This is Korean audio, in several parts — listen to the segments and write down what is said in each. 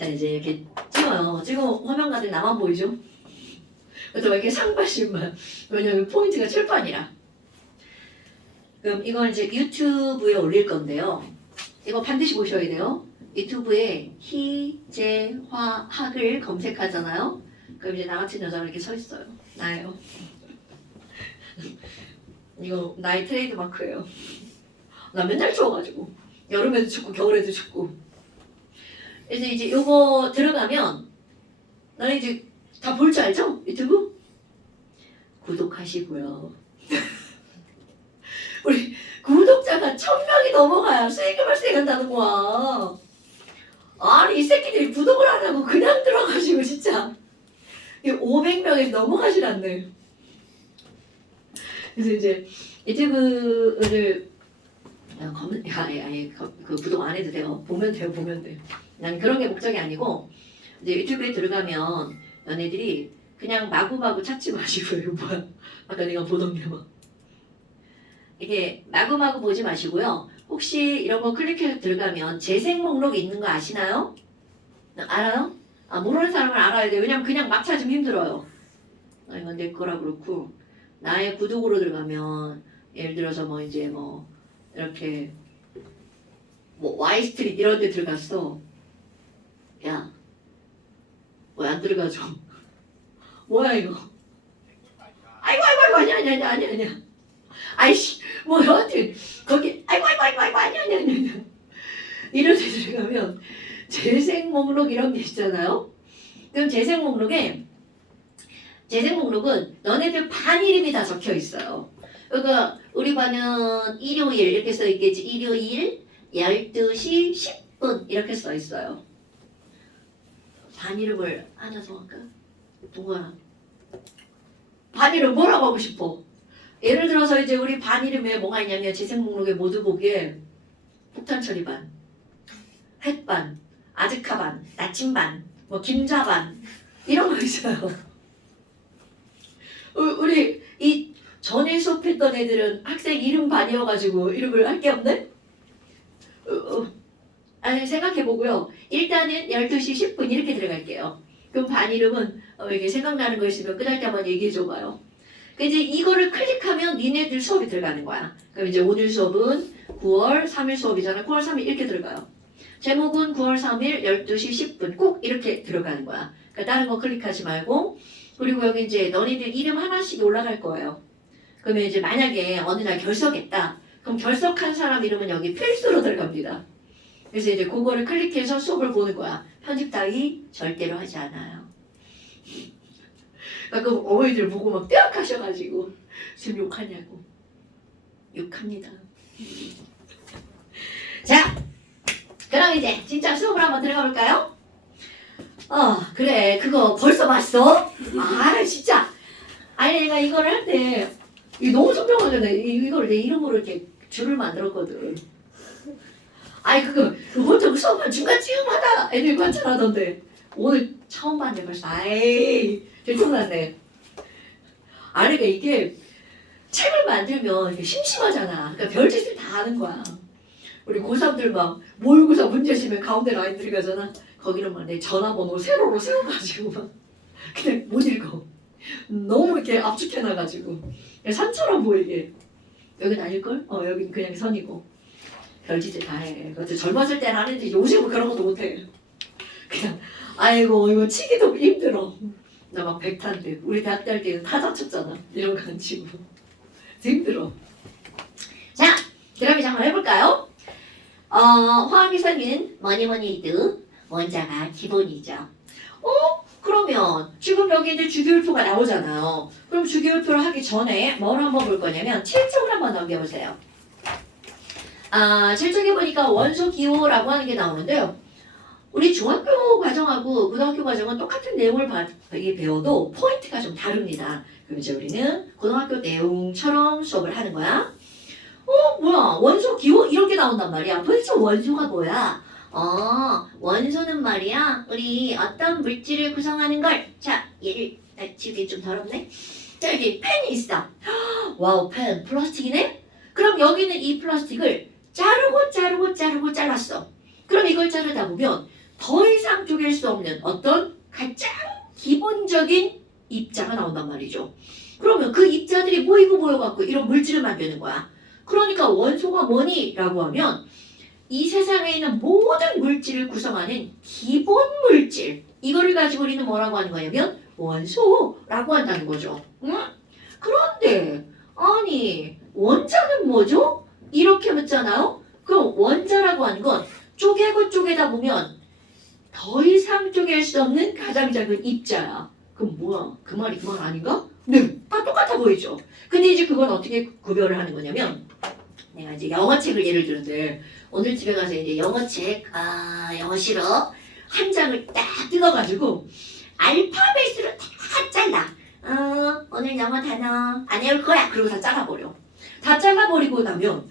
자 이제 이렇게 찍어요. 찍어 화면 가득 나만 보이죠? 그래서 이렇게 상반신만. 왜냐면 포인트가 칠판이라. 그럼 이건 이제 유튜브에 올릴 건데요. 이거 반드시 보셔야 돼요. 유튜브에 희재화학을 검색하잖아요. 그럼 이제 나 같은 여자가 이렇게 서 있어요. 나예요. 이거 나의 트레이드 마크예요. 나 맨날 추워가지고 여름에도 춥고 겨울에도 춥고. 그래서 이제 요거 들어가면 나는 이제 다 볼 줄 알죠? 유튜브? 구독하시고요. 우리 구독자가 1000명이 넘어가야 수익을 발생한다는 거야. 아니 이 새끼들이 구독을 안 하고 그냥 들어가시고 진짜 500명에서 넘어가시란네. 그래서 이제 유튜브를 그 구독 안 해도 돼요. 보면 돼요, 보면 돼. 난 그런 게 목적이 아니고 이제 유튜브에 들어가면 너네들이 그냥 마구마구 찾지 마시고 이거 뭐야? 아까 내가 보던 게 막 이게 마구마구 보지 마시고요. 혹시 이런 거 클릭해서 들어가면 재생 목록 있는 거 아시나요? 알아요? 아 모르는 사람은 알아야 돼요. 왜냐면 그냥 막 찾으면 힘들어요. 이건 내 거라 그렇고 나의 구독으로 들어가면 예를 들어서 뭐 이제 뭐 이렇게 뭐 Y스트릿 이런 데 들어갔어. 야 왜 안 들어가죠? 뭐야 이거? 아이고 아니야. 아이씨 뭐 여하튼 거기 아이고 아니야. 이런 데 들어가면 재생 목록 이런 게 있잖아요. 그럼 재생 목록은 너네들 반 이름이 다 적혀 있어요. 그러니까 우리 반은 일요일 이렇게 써 있겠지. 일요일 12시 10분 이렇게 써 있어요. 반 이름을 하나 더 할까? 동건아. 반 이름 뭐라고 하고 싶어? 예를 들어서 이제 우리 반 이름에 뭐가 있냐면 재생 목록에 모두 보기에 폭탄 처리반, 햇반, 아즈카반, 나침반, 뭐 김자반 이런 거 있어요. 우리 이 전에 수업했던 애들은 학생 이름 반이어가지고 이름을 할 게 없네? 아니 생각해보고요. 일단은 12시 10분 이렇게 들어갈게요. 그럼 반 이름은 이게 생각나는 거 있으면 끝날 때 한번 얘기해줘봐요. 이제 이거를 클릭하면 니네들 수업이 들어가는 거야. 그럼 이제 오늘 수업은 9월 3일 수업이잖아. 9월 3일 이렇게 들어가요. 제목은 9월 3일 12시 10분 꼭 이렇게 들어가는 거야. 그러니까 다른 거 클릭하지 말고 그리고 여기 이제 너희들 이름 하나씩 올라갈 거예요. 그러면 이제 만약에 어느 날 결석했다. 그럼 결석한 사람 이름은 여기 필수로 들어갑니다. 그래서 이제 그거를 클릭해서 수업을 보는 거야. 편집 따위 절대로 하지 않아요. 가끔 어머니들 보고 막 떼악하셔가지고 지금 욕하냐고. 욕합니다. 자, 그럼 이제 진짜 수업을 한번 들어가 볼까요? 그래 그거 벌써 봤어? 아 진짜 아니 내가 이거를 할 때 이거 너무 선명하잖아. 이거를 내 이름으로 이렇게 줄을 만들었거든. 아니 그거 먼저 수업은 중간쯤하다 애들이 관찰하던데 오늘 처음 봤네 벌써. 아이 들통났네. 아니 그러니까 이게 책을 만들면 이게 심심하잖아. 그러니까 별짓을 다 하는 거야. 우리 고3들 막 모의고사 문제집에 가운데 라인 들어가잖아. 거기는 막 내 전화번호 세로로 세워가지고 막 그냥 못 읽어. 너무 이렇게 압축해놔가지고 산처럼 보이게. 여긴 아닐걸? 여긴 그냥 선이고. 별짓을 다 해. 그것도 젊었을 때는 하는데 요즘은 그런 것도 못해. 그냥 아이고 이거 치기도 힘들어. 나 막 백탄데 우리 대학 다닐 때는 타자 쳤잖아. 이런 거 안 치고. 힘들어. 자, 그럼 이제 한번 해볼까요? 화학위성은 뭐니뭐니해도 원자가 기본이죠. 그러면 지금 여기 이제 주기율표가 나오잖아요. 그럼 주기율표를 하기 전에 뭘 한번 볼 거냐면 7쪽을 한번 넘겨보세요. 7쪽에 보니까 원소 기호라고 하는 게 나오는데요. 우리 중학교 과정하고 고등학교 과정은 똑같은 내용을 배워도 포인트가 좀 다릅니다. 그럼 이제 우리는 고등학교 내용처럼 수업을 하는 거야. 뭐야 원소 기호 이런 게 나온단 말이야. 도대체 원소가 뭐야? 원소는 말이야 우리 어떤 물질을 구성하는 걸. 자 얘를 지우개 좀 더럽네. 자 여기 펜이 있어. 와우 펜 플라스틱이네. 그럼 여기는 이 플라스틱을 자르고 잘랐어. 그럼 이걸 자르다 보면 더 이상 쪼갤 수 없는 어떤 가장 기본적인 입자가 나온단 말이죠. 그러면 그 입자들이 모여갖고 이런 물질을 만드는 거야. 그러니까 원소가 뭐니? 라고 하면 이 세상에 있는 모든 물질을 구성하는 기본 물질, 이거를 가지고 우리는 뭐라고 하는 거냐면 원소라고 한다는 거죠. 응? 그런데 아니 원자는 뭐죠? 이렇게 묻잖아요. 그럼 원자라고 하는 건 쪼개고 쪼개다 보면 더 이상 쪼갤 수 없는 가장 작은 입자야. 그럼 뭐야? 그 말이 그 말 아닌가? 네, 다 똑같아 보이죠. 근데 이제 그건 어떻게 구별을 하는 거냐면 내가 이제 영어책을 예를 들는데 오늘 집에 가서 이제 영어책 영어 싫어 한 장을 딱 뜯어가지고 알파벳으로 다 잘라. 오늘 영어 단어 안 외울 거야. 그러고 다 잘라버려. 다 잘라버리고 나면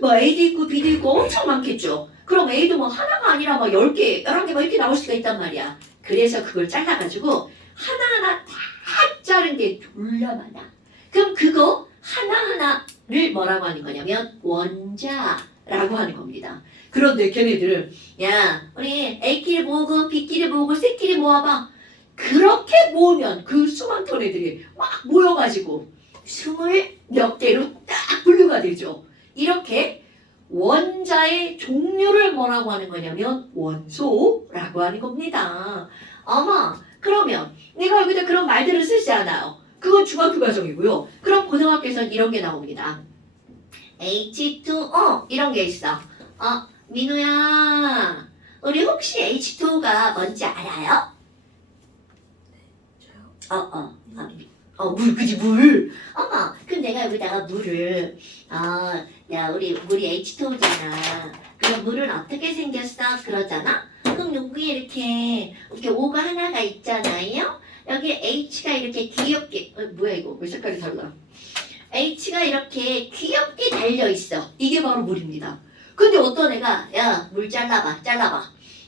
뭐 A도 있고 B도 있고 엄청 많겠죠. 그럼 A도 뭐 하나가 아니라 막 10개, 11개 막 이렇게 나올 수가 있단 말이야. 그래서 그걸 잘라가지고 하나하나 다 자른 게 졸라 많아. 그럼 그거 하나하나를 뭐라고 하는 거냐면 원자라고 하는 겁니다. 그런데 걔네들은 야 우리 A끼리 모으고 B끼리 모으고 C끼리 모아봐. 그렇게 모으면 그 수많은 애들이 막 모여가지고 20몇 개로 딱 분류가 되죠. 이렇게 원자의 종류를 뭐라고 하는 거냐면 원소라고 하는 겁니다. 어머 그러면 내가 여기다 그런 말들을 쓰지 않아요. 그건 중학교 과정이고요. 그럼 고등학교에서는 이런 게 나옵니다. H2O 이런 게 있어. 민우야 우리 혹시 H2O가 뭔지 알아요? 물, 그지, 물. 어머, 그럼 내가 여기다가 물을, 야, 우리 물이 H2O잖아. 그럼 물은 어떻게 생겼어? 그러잖아? 그럼 여기에 이렇게 O가 하나가 있잖아요? 여기 H가 이렇게 귀엽게, 뭐야 이거? 왜 색깔이 달라? H가 이렇게 귀엽게 달려있어. 이게 바로 물입니다. 근데 어떤 애가, 야, 물 잘라봐.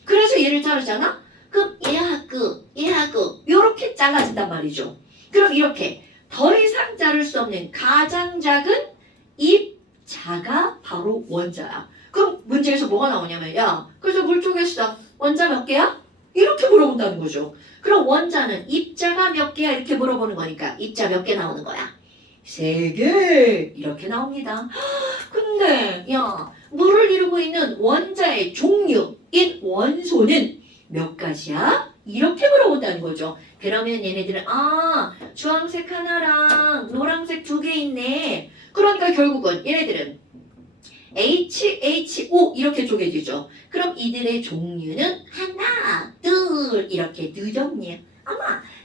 그래서 얘를 자르잖아? 그럼 얘하고 요렇게 잘라진단 말이죠. 그럼 이렇게 더 이상 자를 수 없는 가장 작은 입자가 바로 원자야. 그럼 문제에서 뭐가 나오냐면 야 그래서 물 쪼갰어. 원자 몇 개야? 이렇게 물어본다는 거죠. 그럼 원자는 입자가 몇 개야? 이렇게 물어보는 거니까 입자 몇 개 나오는 거야? 3개 이렇게 나옵니다. 근데 야 물을 이루고 있는 원자의 종류인 원소는 몇 가지야? 이렇게 물어본다는 거죠. 그러면 얘네들은 주황색 하나랑 노란색 2개 있네. 그러니까 결국은 얘네들은 HO 이렇게 쪼개지죠. 그럼 이들의 종류는 하나, 둘 이렇게 두 종류.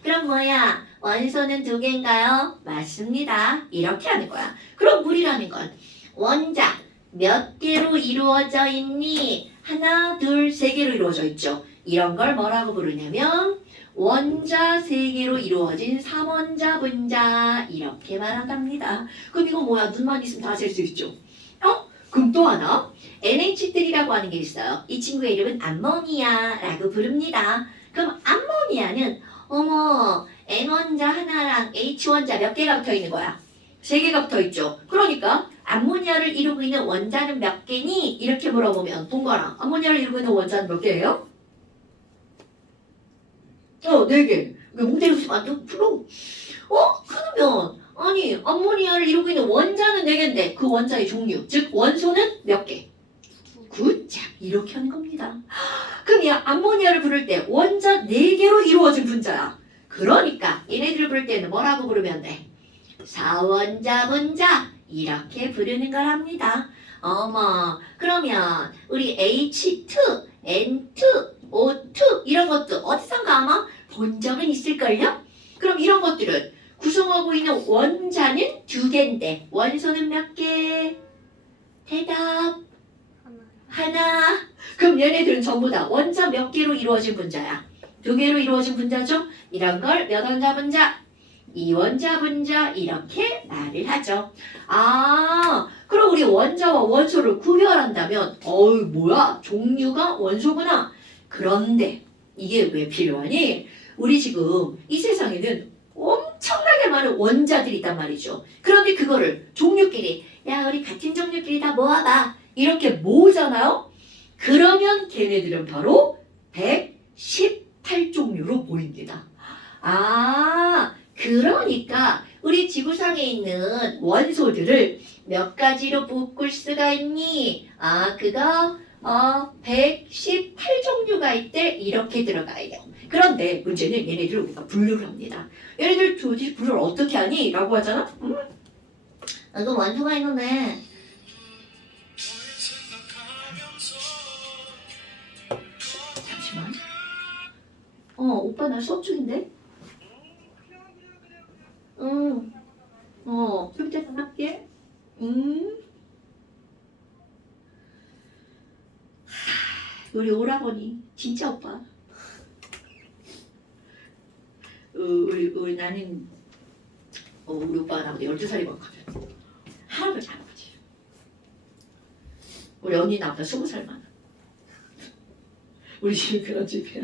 그럼 뭐야? 원소는 2개인가요? 맞습니다. 이렇게 하는 거야. 그럼 물이라는 건 원자 몇 개로 이루어져 있니? 하나, 둘, 3개로 이루어져 있죠. 이런 걸 뭐라고 부르냐면 원자 3개로 이루어진 삼원자 분자 이렇게 말한답니다. 그럼 이거 뭐야? 눈만 있으면 다 셀 수 있죠. 그럼 또 하나 NH3라고 하는 게 있어요. 이 친구의 이름은 암모니아라고 부릅니다. 그럼 암모니아는 N원자 하나랑 H원자 몇 개가 붙어 있는 거야? 3개가 붙어 있죠. 그러니까 암모니아를 이루고 있는 원자는 몇 개니? 이렇게 물어보면 동거랑 암모니아를 이루고 있는 원자는 몇 개예요? 4개. 몽테로 안 풀어. 그러면 아니 암모니아를 이루고 있는 원자는 4개인데 그 원자의 종류 즉 원소는 몇 개? 굿자 이렇게 하는 겁니다. 그럼 이 암모니아를 부를 때 원자 4개로 이루어진 분자야. 그러니까 얘네들을 부를 때는 뭐라고 부르면 돼? 사원자 분자 이렇게 부르는 거랍니다. 그러면 우리 H2, N2, O2 이런 것도 어디선가 아마 본 적은 있을걸요? 그럼 이런 것들은 구성하고 있는 원자는 2개인데 원소는 몇 개? 대답 하나. 그럼 얘네들은 전부 다 원자 몇 개로 이루어진 분자야? 2개로 이루어진 분자죠? 이런 걸 몇 원자 분자? 2원자 분자 이렇게 말을 하죠. 그럼 우리 원자와 원소를 구별한다면 뭐야? 종류가 원소구나. 그런데 이게 왜 필요하니? 우리 지금 이 세상에는 엄청나게 많은 원자들이 있단 말이죠. 그런데 그거를 종류끼리 야 우리 같은 종류끼리 다 모아봐 이렇게 모으잖아요. 그러면 걔네들은 바로 118종류로 보입니다. 아, 그러니까 우리 지구상에 있는 원소들을 몇 가지로 묶을 수가 있니? 아, 그거 118종류가 있대. 이렇게 들어가요. 그런데 문제는 얘네들을 우리가 분류를 합니다. 얘네들 도대체 분류를 어떻게 하니? 라고 하잖아? 이거 원소가 있는데 잠시만. 오빠 나 수업 중인데? 응. 숙제 좀 할게. 우리 오라버니 진짜 오빠. 우리 나는 우리 오빠가 나보다 12살이 많거든. 할아버지 할아버지. 우리 언니 나보다 20살 많아. 우리 집이 그런 집이야.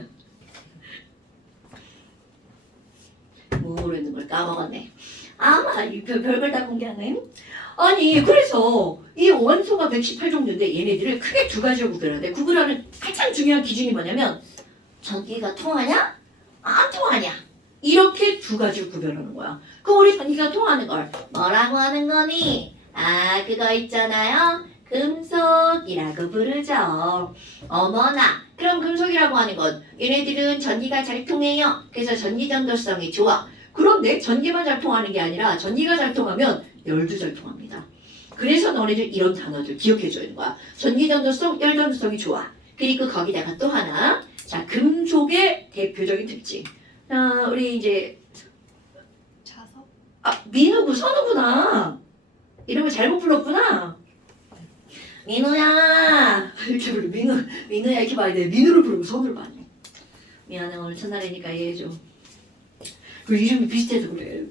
모르는 걸 까먹었네. 아마 별걸 다 공개하네. 아니 그래서 이 원소가 118종류인데 얘네들을 크게 두 가지로 구별해야 돼. 구별하는 가장 중요한 기준이 뭐냐면 전기가 통하냐? 안 통하냐? 이렇게 두 가지로 구별하는 거야. 그럼 우리 전기가 통하는 걸 뭐라고 하는 거니? 아, 그거 있잖아요. 금속이라고 부르죠. 어머나, 그럼 금속이라고 하는 건 얘네들은 전기가 잘 통해요. 그래서 전기 전도성이 좋아. 그런데 전기만 잘 통하는 게 아니라 전기가 잘 통하면 열도 잘 통합니다. 그래서 너네들 이런 단어들 기억해줘야 하는 거야. 전기 전도성, 열 전도성이 좋아. 그리고 거기다가 또 하나, 자, 금속의 대표적인 특징. 우리 이제 자석? 민우구 선우구나. 이름을 잘못 불렀구나. 민우야 이렇게 부르. 민우야 이렇게 봐야 돼. 민우를 부르고 선우를 봐야 돼. 미안해 오늘 첫날이니까 이해해줘. 그 이름이 비슷해서 그래.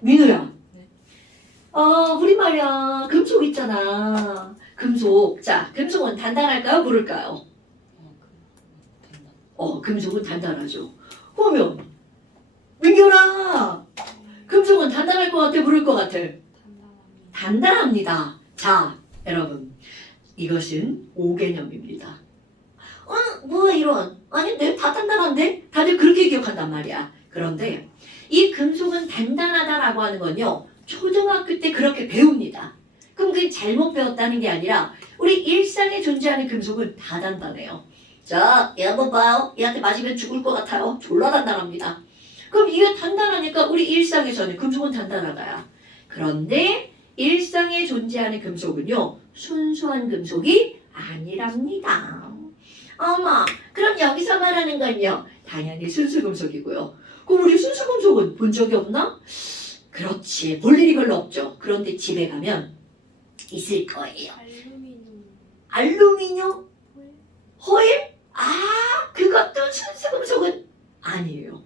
민우야. 네. 우리 말이야 금속 있잖아. 금속. 자, 금속은 단단할까요? 무를까요? 금속은 단단하죠. 그러면 민규라, 금속은 단단할 것 같아, 무를 것 같아? 단단합니다. 자, 여러분, 이것은 오개념입니다. 뭐야 이런? 아닌데? 다 단단한데? 다들 그렇게 기억한단 말이야. 그런데 이 금속은 단단하다라고 하는 건요, 초등학교 때 그렇게 배웁니다. 그럼 그게 잘못 배웠다는 게 아니라 우리 일상에 존재하는 금속은 다 단단해요. 자, 얘 한번 봐요. 얘한테 맞으면 죽을 것 같아요. 졸라 단단합니다. 그럼 이게 단단하니까 우리 일상에서는 금속은 단단하다야. 그런데 일상에 존재하는 금속은요, 순수한 금속이 아니랍니다. 어머, 그럼 여기서 말하는 건요, 당연히 순수 금속이고요. 그럼 우리 순수 금속은 본 적이 없나? 그렇지, 볼 일이 별로 없죠. 그런데 집에 가면 있을 거예요. 알루미늄? 호일? 그것도 순수 금속은 아니에요.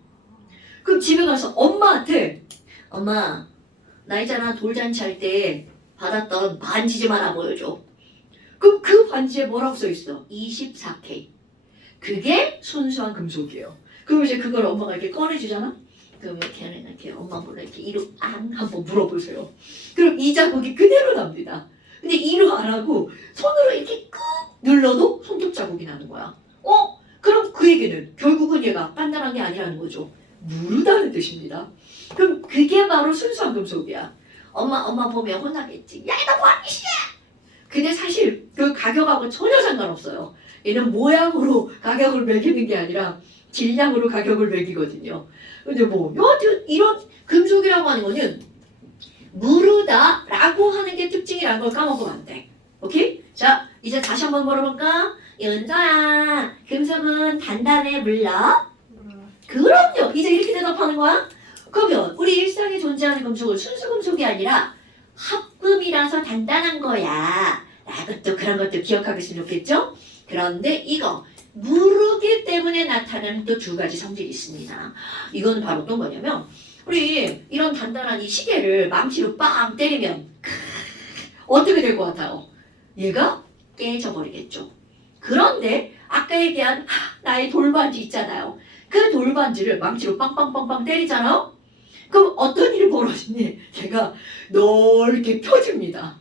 그럼 집에 가서 엄마한테 엄마, 나 있잖아 돌잔치 할 때 받았던 반지 좀 하나 보여줘. 그럼 그 반지에 뭐라고 써있어? 24K. 그게 순수한 금속이에요. 그럼 이제 그걸 엄마가 이렇게 꺼내주잖아? 그럼 이렇게 엄마 몰래 이렇게 이로 한번 물어보세요. 그럼 이 자국이 그대로 납니다. 근데 이로 안 하고 손으로 이렇게 꾹 눌러도 손톱 자국이 나는 거야. 그럼 그 얘기는 결국은 얘가 단단한 게 아니라는 거죠. 무르다는 뜻입니다. 그럼 그게 바로 순수한 금속이야. 엄마 보면 혼나겠지. 야, 너 뭐하는 짓이야? 근데 사실 그 가격하고 전혀 상관없어요. 얘는 모양으로 가격을 매기는 게 아니라 질량으로 가격을 매기거든요. 근데 여하튼 이런 금속이라고 하는 거는 무르다라고 하는 게 특징이라는 걸 까먹으면 안 돼. 오케이? 자, 이제 다시 한번 물어볼까? 윤서야, 금속은 단단해 물러? 그럼요. 이제 이렇게 대답하는 거야? 그러면 우리 일상에 존재하는 금속은 순수 금속이 아니라 합금이라서 단단한 거야. 라고 또 그런 것도 기억하고 있으면 좋겠죠? 그런데 이거 무르기 때문에 나타나는 또 두 가지 성질이 있습니다. 이건 바로 또 뭐냐면 우리 이런 단단한 이 시계를 망치로 빵 때리면 어떻게 될 것 같아요? 얘가 깨져버리겠죠. 그런데 아까 얘기한 나의 돌반지 있잖아요. 그 돌반지를 망치로 빵빵빵빵 때리잖아요. 그럼 어떤 일이 벌어지니? 걔가 넓게 펴집니다.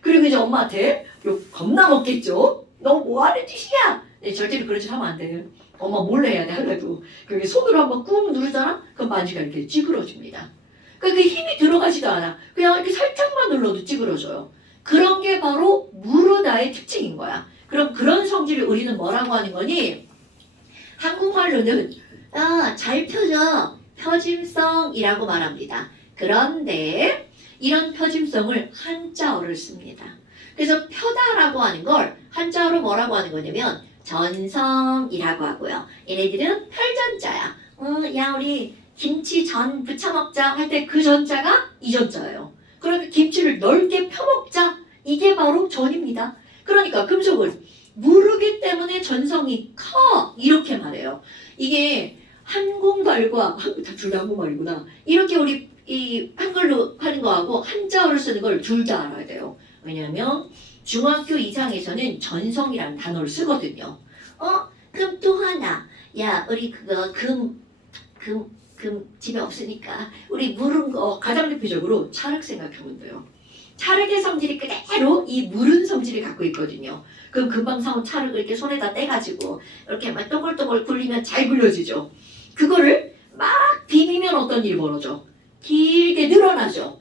그리고 이제 엄마한테 욕 겁나 먹겠죠. 너 뭐 하는 짓이야? 네, 절대로 그런 짓 하면 안 돼. 엄마 몰래 해야 돼, 하려도. 그게 손으로 한번 꾹 누르잖아? 그럼 만지가 이렇게 찌그러집니다. 그러니까 그 힘이 들어가지도 않아. 그냥 이렇게 살짝만 눌러도 찌그러져요. 그런 게 바로 무르다의 특징인 거야. 그럼 그런 성질을 우리는 뭐라고 하는 거니? 한국말로는 잘 펴져. 표짐성이라고 말합니다. 그런데 이런 표짐성을 한자어를 씁니다. 그래서 펴다라고 하는 걸 한자어로 뭐라고 하는 거냐면 전성이라고 하고요. 얘네들은 펼전자야. 야 우리 김치 전 부쳐 먹자 할 때 그 전자가 이 전자예요. 그러니까 김치를 넓게 펴먹자. 이게 바로 전입니다. 그러니까 금속은 무르기 때문에 전성이 커. 이렇게 말해요. 이게 한국말과 둘 다 한국말이구나. 이렇게 우리 이 한글로 하는 거하고 한자어를 쓰는 걸 둘 다 알아야 돼요. 왜냐하면 중학교 이상에서는 전성이라는 단어를 쓰거든요. 그럼 또 하나. 야 우리 그거 금 집에 없으니까 우리 물은 거 가장 대표적으로 찰흙 생각하면 돼요. 찰흙의 성질이 그대로 이 물은 성질을 갖고 있거든요. 그럼 금방 사온 찰흙을 이렇게 손에다 떼가지고 이렇게 막 또글또글 굴리면 잘 굴려지죠. 그거를 막 비비면 어떤 일이 벌어져? 길게 늘어나죠.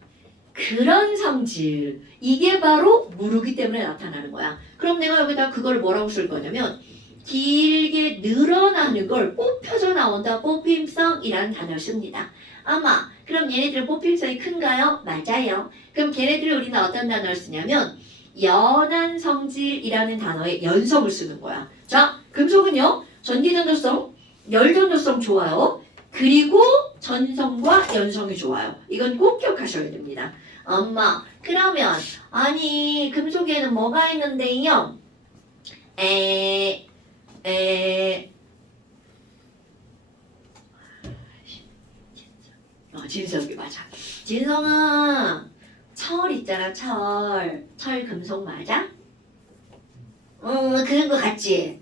그런 성질, 이게 바로 무르기 때문에 나타나는 거야. 그럼 내가 여기다 그걸 뭐라고 쓸 거냐면 길게 늘어나는 걸 뽑혀져 나온다. 뽑힘성이라는 단어를 씁니다. 아마 그럼 얘네들 뽑힘성이 큰가요? 맞아요. 그럼 걔네들을 우리는 어떤 단어를 쓰냐면 연한 성질이라는 단어에 연성을 쓰는 거야. 자, 금속은요. 전기전도성, 열전도성 좋아요. 그리고 전성과 연성이 좋아요. 이건 꼭 기억하셔야 됩니다. 엄마, 그러면 아니 금속에는 뭐가 있는데요? 진석이 맞아. 진성아, 철 있잖아, 철 금속 맞아? 그런 거 같지?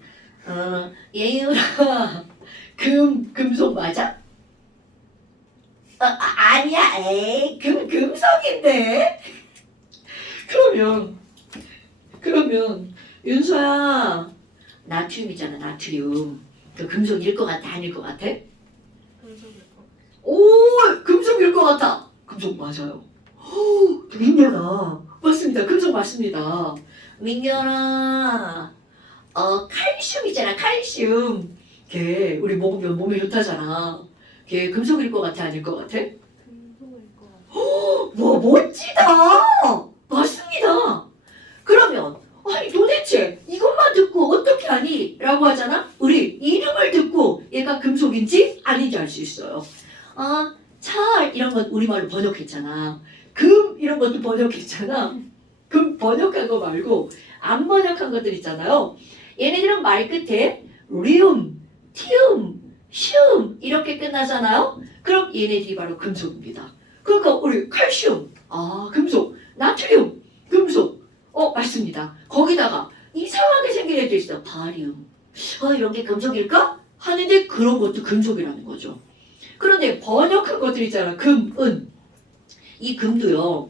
예유라, 금속 맞아? 아니야, 금속인데? 그러면, 윤서야, 나트륨 있잖아, 나트륨. 그 금속일 것 같아, 아닐 것 같아? 금속일 거. 오, 금속일 것 같아. 금속 맞아요. 민경아, 맞습니다. 금속 맞습니다. 민경아, 칼슘 있잖아, 칼슘. 걔 우리 먹으면 몸에 좋다잖아. 걔 금속일 것 같아, 아닐 것 같아? 금속일 거. 뭐 멋지다. 맞습니다. 그러면 아니 도대체 이것만 듣고 어떻게 하니? 라고 하잖아. 우리 이름을 듣고 얘가 금속인지 아닌지 알 수 있어요. 철 이런 건 우리말로 번역했잖아. 금 이런 것도 번역했잖아. 금 번역한 거 말고 안 번역한 것들 있잖아요. 얘네들은 말 끝에 리움, 티움, 시움 이렇게 끝나잖아요. 그럼 얘네들이 바로 금속입니다. 그러니까 우리 칼슘, 금속, 나트륨, 금속. 맞습니다. 거기다가 이상하게 생긴 애들 있어. 바리움. 이런 게 금속일까? 하는데 그런 것도 금속이라는 거죠. 그런데 번역한 것들 있잖아. 금, 은. 이 금도요.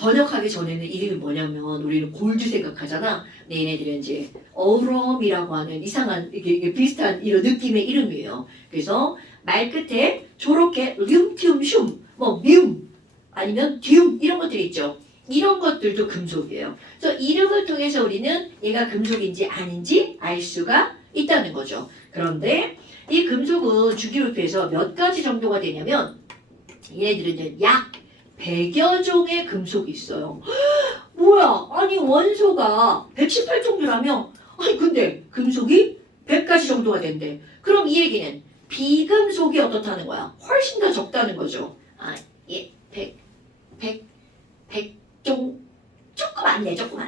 번역하기 전에는 이름이 뭐냐면 우리는 골드 생각하잖아. 근데 얘네들은 이제 어럼이라고 하는 이상한 이게 비슷한 이런 느낌의 이름이에요. 그래서 말 끝에 저렇게 륨티움, 슘, 미움 아니면 듀움 이런 것들이 있죠. 이런 것들도 금속이에요. 그래서 이름을 통해서 우리는 얘가 금속인지 아닌지 알 수가 있다는 거죠. 그런데 이 금속은 주기율표에서 몇 가지 정도가 되냐면 얘네들은 이제 약 100여 종의 금속이 있어요. 뭐야? 아니 원소가 118종류라며? 아니 근데 금속이 100가지 정도가 된대. 그럼 이 얘기는 비금속이 어떻다는 거야? 훨씬 더 적다는 거죠. 100종 조금 안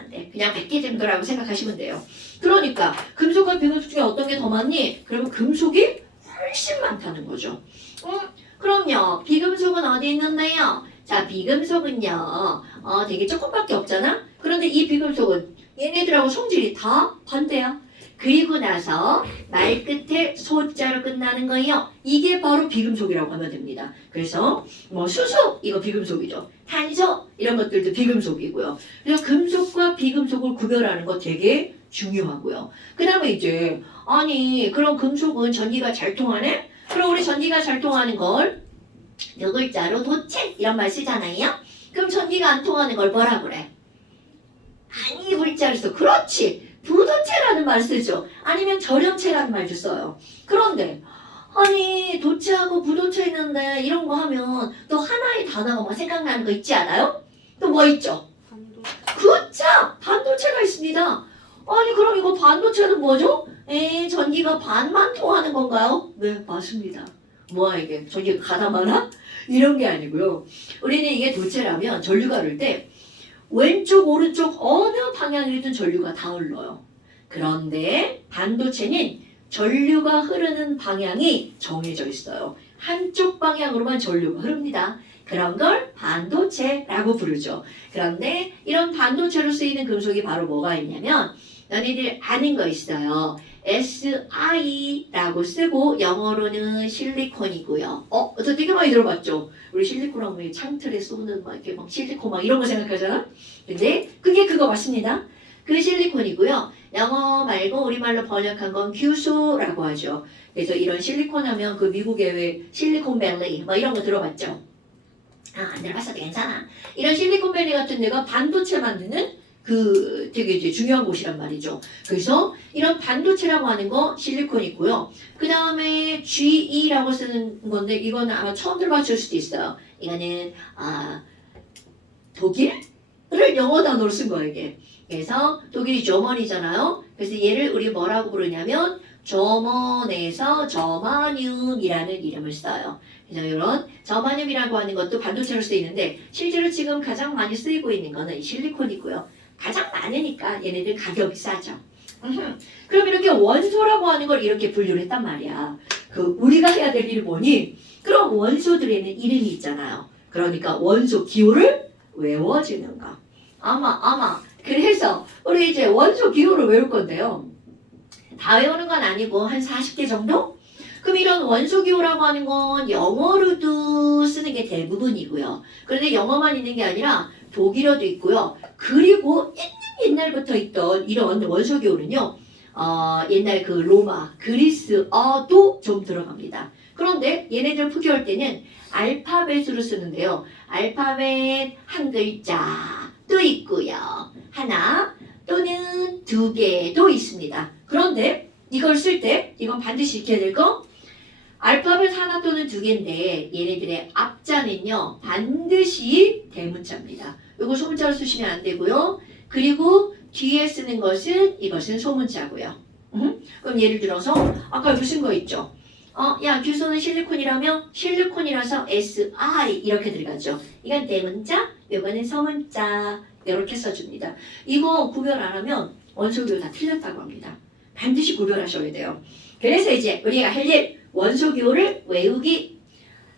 돼. 그냥 100개 정도라고 생각하시면 돼요. 그러니까 금속과 비금속 중에 어떤 게 더 많니? 그러면 금속이 훨씬 많다는 거죠. 그럼요. 비금속은 어디 있는데요? 자, 비금속은요. 되게 조금밖에 없잖아? 그런데 이 비금속은 얘네들하고 성질이 다 반대야. 그리고 나서 말 끝에 소자로 끝나는 거예요. 이게 바로 비금속이라고 하면 됩니다. 그래서 수소 이거 비금속이죠. 탄소 이런 것들도 비금속이고요. 그래서 금속과 비금속을 구별하는 거 되게 중요하고요. 그 다음에 이제 아니 그럼 금속은 전기가 잘 통하네? 그럼 우리 전기가 잘 통하는 걸 몇 글자로 도체 이런 말 쓰잖아요. 그럼 전기가 안 통하는 걸 뭐라 그래? 아니 글자를 써. 그렇지. 부도체라는 말 쓰죠. 아니면 절연체라는 말도 써요. 그런데 아니 도체하고 부도체 있는데 이런 거 하면 또 하나의 단어가 막 생각나는 거 있지 않아요? 또 뭐 있죠? 반도체. 그쵸! 반도체가 있습니다. 아니 그럼 이거 반도체는 뭐죠? 전기가 반만 통하는 건가요? 네 맞습니다. 뭐야 이게 전기가 가다 많아? 이런 게 아니고요. 우리는 이게 도체라면 전류가 흐를 때 왼쪽 오른쪽 어느 방향이든 전류가 다 흘러요. 그런데 반도체는 전류가 흐르는 방향이 정해져 있어요. 한쪽 방향으로만 전류가 흐릅니다. 그런 걸 반도체라고 부르죠. 그런데 이런 반도체로 쓰이는 금속이 바로 뭐가 있냐면 너희들 아는 거 있어요. SI라고 쓰고 영어로는 실리콘이고요. 저 되게 많이 들어봤죠? 우리 실리콘 하면 창틀에 쏘는 막 이렇게 막 실리콘 막 이런 거 생각하잖아? 근데 그게 그거 맞습니다. 그 실리콘이고요. 영어 말고 우리말로 번역한 건 규소라고 하죠. 그래서 이런 실리콘 하면 그 미국의 왜 실리콘밸리 막 이런 거 들어봤죠? 안 들어봤어도 괜찮아. 이런 실리콘밸리 같은 데가 반도체 만드는 그 되게 이제 중요한 곳이란 말이죠. 그래서 이런 반도체라고 하는 거 실리콘 있고요. 그 다음에 GE라고 쓰는 건데 이거는 아마 처음 들어봤을 수도 있어요. 이거는 독일을 영어 단어로 쓴 거예요 이게. 그래서 독일이 저먼이잖아요. 그래서 얘를 우리 뭐라고 부르냐면 저먼에서 저마늄이라는 이름을 써요. 그래서 이런 저마늄이라고 하는 것도 반도체로 쓰이는데 실제로 지금 가장 많이 쓰이고 있는 거는 이 실리콘이고요. 가장 많으니까 얘네들 가격이 싸죠. 그럼 이렇게 원소라고 하는 걸 이렇게 분류를 했단 말이야. 그 우리가 해야 될 일이 뭐니? 그럼 원소들에는 이름이 있잖아요. 그러니까 원소 기호를 외워주는 거. 아마 그래서 우리 이제 원소 기호를 외울 건데요. 다 외우는 건 아니고 한 40개 정도? 그럼 이런 원소 기호라고 하는 건 영어로도 쓰는 게 대부분이고요. 그런데 영어만 있는 게 아니라 독일어도 있고요. 그리고 옛날부터 있던 이런 원소 기호는요. 옛날 그 로마, 그리스어도 좀 들어갑니다. 그런데 얘네들 표기할 때는 알파벳으로 쓰는데요. 알파벳 한 글자도 있고요. 하나 또는 두 개도 있습니다. 그런데 이걸 쓸 때 이건 반드시 익혀야 될 거 알파벳 하나 또는 두 개인데 얘네들의 앞자는요 반드시 대문자입니다. 이거 소문자로 쓰시면 안 되고요. 그리고 뒤에 쓰는 것은 이것은 소문자고요. 그럼 예를 들어서 아까 여기 쓴 거 있죠. 야 규소는 실리콘이라며 실리콘이라서 SI 이렇게 들어가죠. 이건 대문자, 이거는 소문자 이렇게 써줍니다. 이거 구별 안 하면 원소기호 다 틀렸다고 합니다. 반드시 구별하셔야 돼요. 그래서 이제 우리가 할 일 원소기호를 외우기.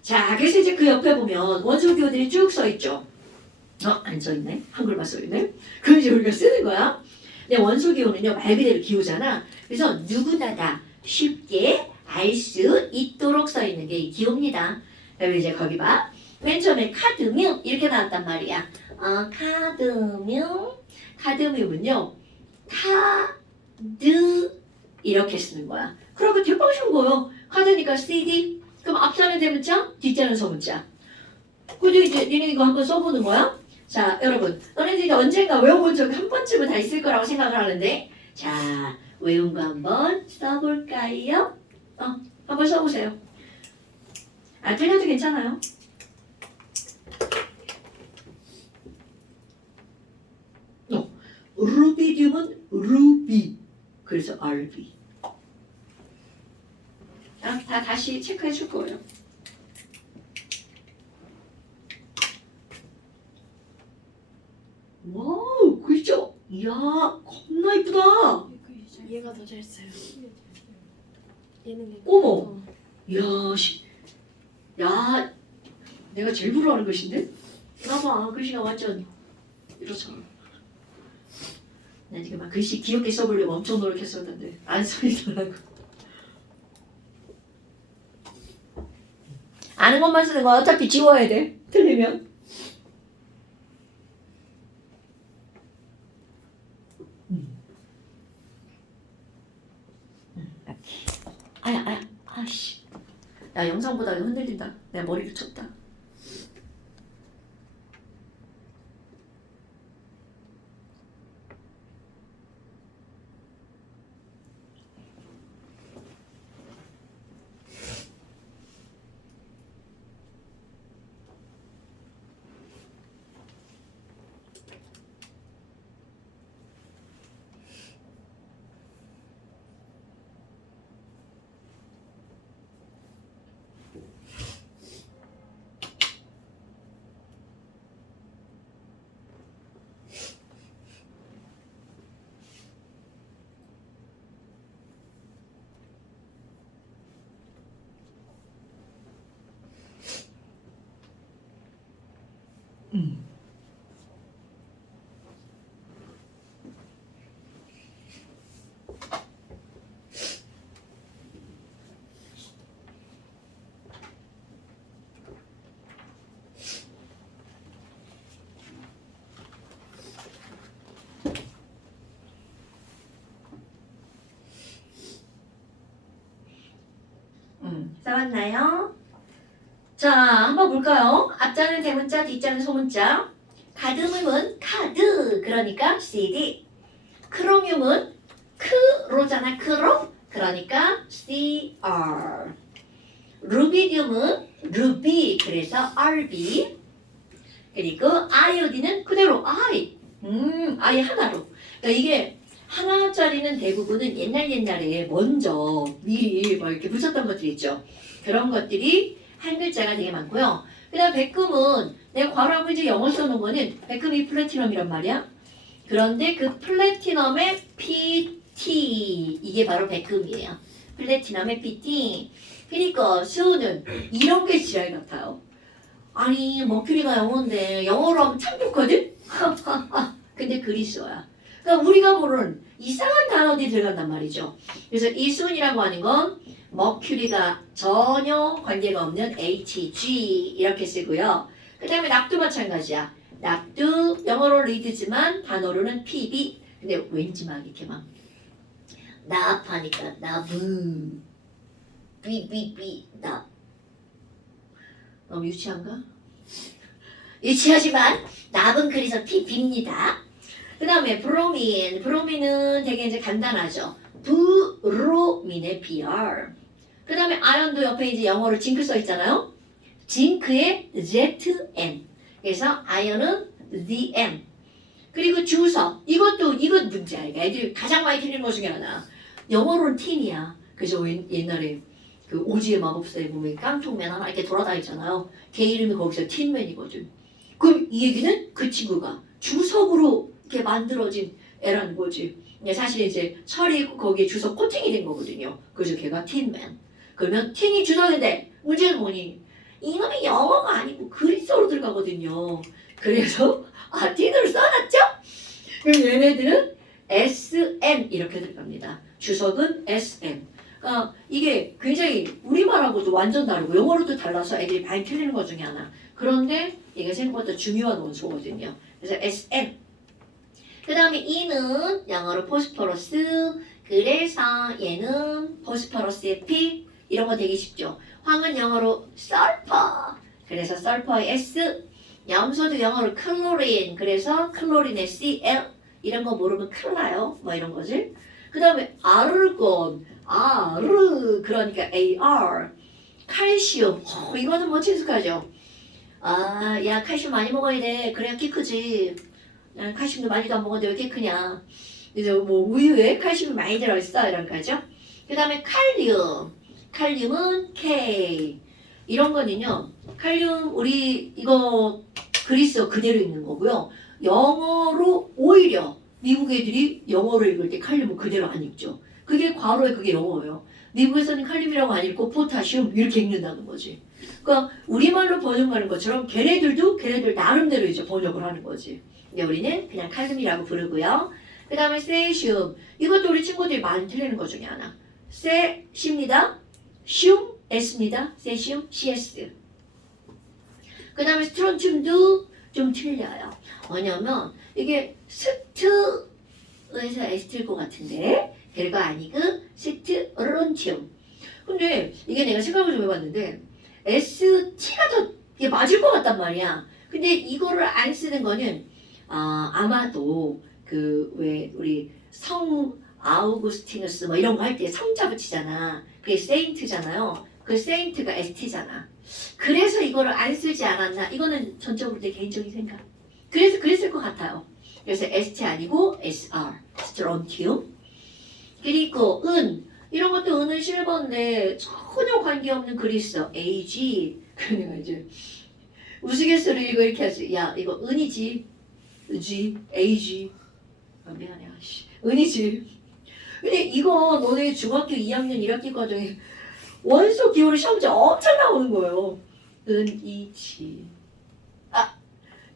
자, 그래서 이제 그 옆에 보면 원소기호들이 쭉 써있죠. 안 써있네. 한글만 써있네. 그럼 이제 우리가 쓰는 거야. 근데 원소기호는요 말 그대로 기호잖아. 그래서 누구나 다 쉽게 알 수 있도록 써있는 게 이 기호입니다. 그럼 이제 거기 봐. 맨 처음에 카드뮴 이렇게 나왔단 말이야. 카드뮴은요 카드 이렇게 쓰는 거야. 그러면 대빵 쉬운 거예요. 카드니까 CD. 그럼 앞자는 대문자, 뒷자는 소문자. 그리고 이제 니네 이거 한번 써보는 거야. 자, 여러분, 너네들이 언젠가 외워본 적이 한 번쯤은 다 있을 거라고 생각을 하는데, 자, 외운 거 한번 써볼까요? 한번 써보세요. 틀려도 괜찮아요. 루비듐은 루비. 그래서 RB. 다시 체크해 줄 거예요. 와우, 그죠? 이야, 겁나 이쁘다. 얘가 더 잘 써요. 얘는 어머. 이야, 야, 내가 제일 부러워하는 것인데? 봐봐, 글씨가 완전 이렇잖아. 나 지금 막 글씨 귀엽게 써보려고 엄청 노력했었는데 안 써있더라고. 아는 것만 쓰는 거 어차피 지워야 돼. 틀리면. 이렇게. 아씨. 야, 영상 보다가 흔들린다. 내가 머리를 쳤다. 써왔나요? 자, 한번 볼까요? 앞자는 대문자, 뒷자는 소문자. 가드뮴은 카드, 그러니까 CD. 크로뮴은 크로잖아, 크로. 그러니까 CR. 루비디움은 루비, 그래서 RB. 그리고 아이오딘은 그대로 I. I 하나로. 그러니까 이게 하나짜리는 대부분은 옛날에 먼저 미리 뭐 이렇게 붙였던 것들이 있죠. 그런 것들이 한 글자가 되게 많고요. 그 다음 백금은 내가 괄호하고 이제 영어 써놓은 거는 백금이 플래티넘이란 말이야. 그런데 그 플래티넘의 PT 이게 바로 백금이에요. 플래티넘의 PT. 그러니까 수는 이런 게 지랄 같아요. 아니 머큐리가 영어인데 영어로 하면 참 좋거든? 근데 그리스어야. 그러니까 우리가 모르는 이상한 단어들이 들어간단 말이죠. 그래서 이 수은이라고 하는 건 머큐리가 전혀 관계가 없는 HG 이렇게 쓰고요. 그 다음에 납도 마찬가지야. 납도 영어로 리드지만 단어로는 PB. 근데 왠지 막 이렇게 막 납하니까 납은 삐삐삐 납. 너무 유치한가? 유치하지만 납은 그래서 PB입니다. 그 다음에 브로민. 브로민은 되게 이제 간단하죠. 브로민의 BR. 그 다음에 아연도 옆에 이제 영어로 징크 써 있잖아요. 징크의 ZN. 그래서 아연은 TN. 그리고 주석. 이건 문제야. 애들이 가장 많이 틀리는 것 중에 하나. 영어로는 틴이야. 그래서 옛날에 그 오지의 마법사에 보면 깡통맨 하나 이렇게 돌아다니잖아요. 걔 이름이 거기서 틴맨이거든. 그럼 이 얘기는 그 친구가 주석으로 이렇게 만들어진 애라는 거지. 사실 이제 철이 있고 거기에 주석 코팅이 된 거거든요. 그래서 걔가 틴맨. 그러면 틴이 주석인데 문제는 뭐니? 이놈이 영어가 아니고 그리스어로 들어가거든요. 그래서 틴을 써놨죠? 그럼 얘네들은 SN 이렇게 들어갑니다. 주석은 SM. 그러니까 이게 굉장히 우리말하고도 완전 다르고 영어로도 달라서 애들이 많이 틀리는 것 중에 하나. 그런데 이게 생각보다 중요한 원소거든요. 그래서 SN. 그 다음에 E는 영어로 포스포러스. 그래서 얘는 포스포러스의 P. 이런 거 되게 쉽죠. 황은 영어로 썰퍼. 그래서 썰퍼의 S. 염소도 영어로 클로린. 그래서 클로린의 CL. 이런 거 모르면 큰일 나요. 뭐 이런 거지. 그 다음에 아르곤. 아르. 그러니까 AR. 칼슘. 이거는 뭐 친숙하죠. 아, 야 칼슘 많이 먹어야 돼. 그래야 키 크지. 야, 칼슘도 많이도 안 먹었는데 왜 이렇게 크냐. 그래서 뭐 우유에 칼슘이 많이 들어있어. 이런 거죠. 그 다음에 칼륨. 칼륨은 K. 이런 거는요. 칼륨 우리 이거 그리스어 그대로 읽는 거고요. 영어로 오히려 미국 애들이 영어로 읽을 때 칼륨은 그대로 안 읽죠. 그게 괄호에 그게 영어예요. 미국에서는 칼륨이라고 안 읽고 포타슘 이렇게 읽는다는 거지. 그러니까 우리말로 번역하는 것처럼 걔네들 나름대로 이제 번역을 하는 거지. 근데 우리는 그냥 칼륨이라고 부르고요. 그 다음에 세슘. 이것도 우리 친구들이 많이 틀리는 것 중에 하나. 세십니다. 슘 S입니다. 세슘 CS. 그 다음에 스트론튬도 좀 틀려요. 왜냐면 이게 스트에서 S일 것 같은데 그리고 아니고 스트론튬. 근데 이게 내가 생각을 좀 해봤는데 ST가 더 이게 맞을 것 같단 말이야. 근데 이거를 안 쓰는 거는 아마도 그 왜 우리 성 아우구스티누스 뭐 이런 거 할 때 성자 붙이잖아. 그게 세인트잖아요. 그 세인트가 ST잖아. 그래서 이거를 안 쓰지 않았나? 이거는 전적으로 내 개인적인 생각. 그래서 그랬을 것 같아요. 그래서 ST 아니고 SR, 스트론튬. 그리고 은 이런 것도 은은 실버인데 전혀 관계없는 그리스 AG. 그러니까 이제 우스갯소리 이거 이렇게 하지. 야 이거 은이지. G, AG. 미안해. 은이지. 근데 이거 너네 중학교 2학년 1학기 과정에 원소 기호를 시험 문제 엄청 나오는 거예요. 은이지.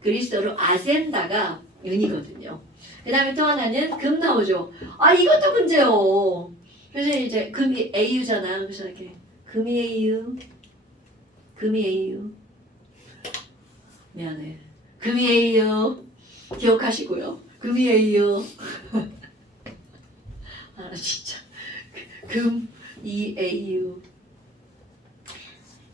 그리스어로 아젠다가 은이거든요. 그 다음에 또 하나는 금 나오죠. 이것도 문제요. 그래서 이제 금이 AU잖아. 그래서 이렇게 금이 AU, 금이 AU. 미안해. 금이 AU 기억하시고요. 금이 AU. 진짜 금 EAU.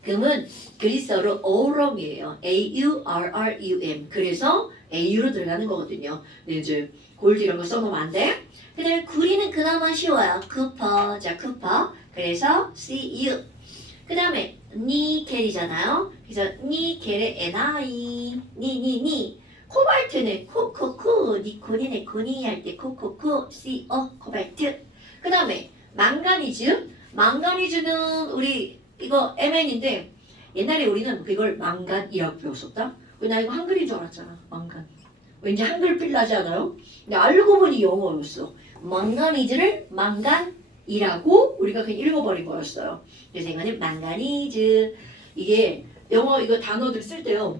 금은 그리스어로 오럼이에요. AURRUM. 그래서 AU로 들어가는 거거든요. 근데 이제 골드 이런 거 써놓으면 안 돼. 그 다음에 구리는 그나마 쉬워요. 쿠퍼. 자, 쿠퍼. 그래서 CU. 그 다음에 니켈이잖아요. 그래서 니켈의 NI. 니. 코발트는 코코쿠. 니코니 네코니 할 때 코코쿠. CO. 코발트. 그 다음에 망가니즈. 망가니즈는 우리 이거 MN인데 옛날에 우리는 그걸 망간이라고 배웠었다. 나 이거 한글인 줄 알았잖아. 망간. 왠지 한글 필 나지 않아요? 근데 알고 보니 영어였어. 망가니즈를 망간이라고 우리가 그냥 읽어버린 거였어요. 그래서 이거는 망가니즈. 이게 영어 이거 단어들 쓸 때요.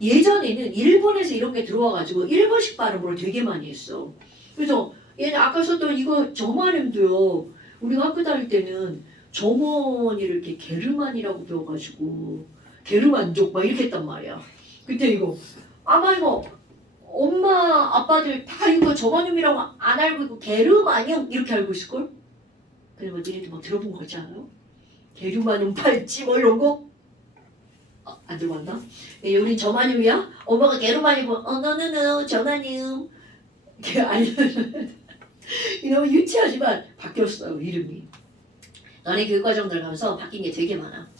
예전에는 일본에서 이런 게 들어와가지고 일본식 발음으로 되게 많이 했어. 그래서 얘는 아까 썼던 이거 저만임도요. 우리가 학교 다닐 때는 점원이를 이렇게 게르만이라고 배워가지고 게르만족 막 이렇게 했단 말이야. 그때 이거 아마 이거 엄마 아빠들 다 이거 저만음이라고 안 알고 있고 게르만용 이렇게 알고 있을걸? 근데 뭐 니네들 뭐 들어본 거 같지 않아요? 게르만용 팔찌 뭐 이런 거? 안 들어봤나? 우린 저만음이야? 엄마가 게르만이고 너는 저만음 너무 유치하지만 바뀌었어요 이름이. 너네 교육과정 들어가면서 바뀐 게 되게 많아.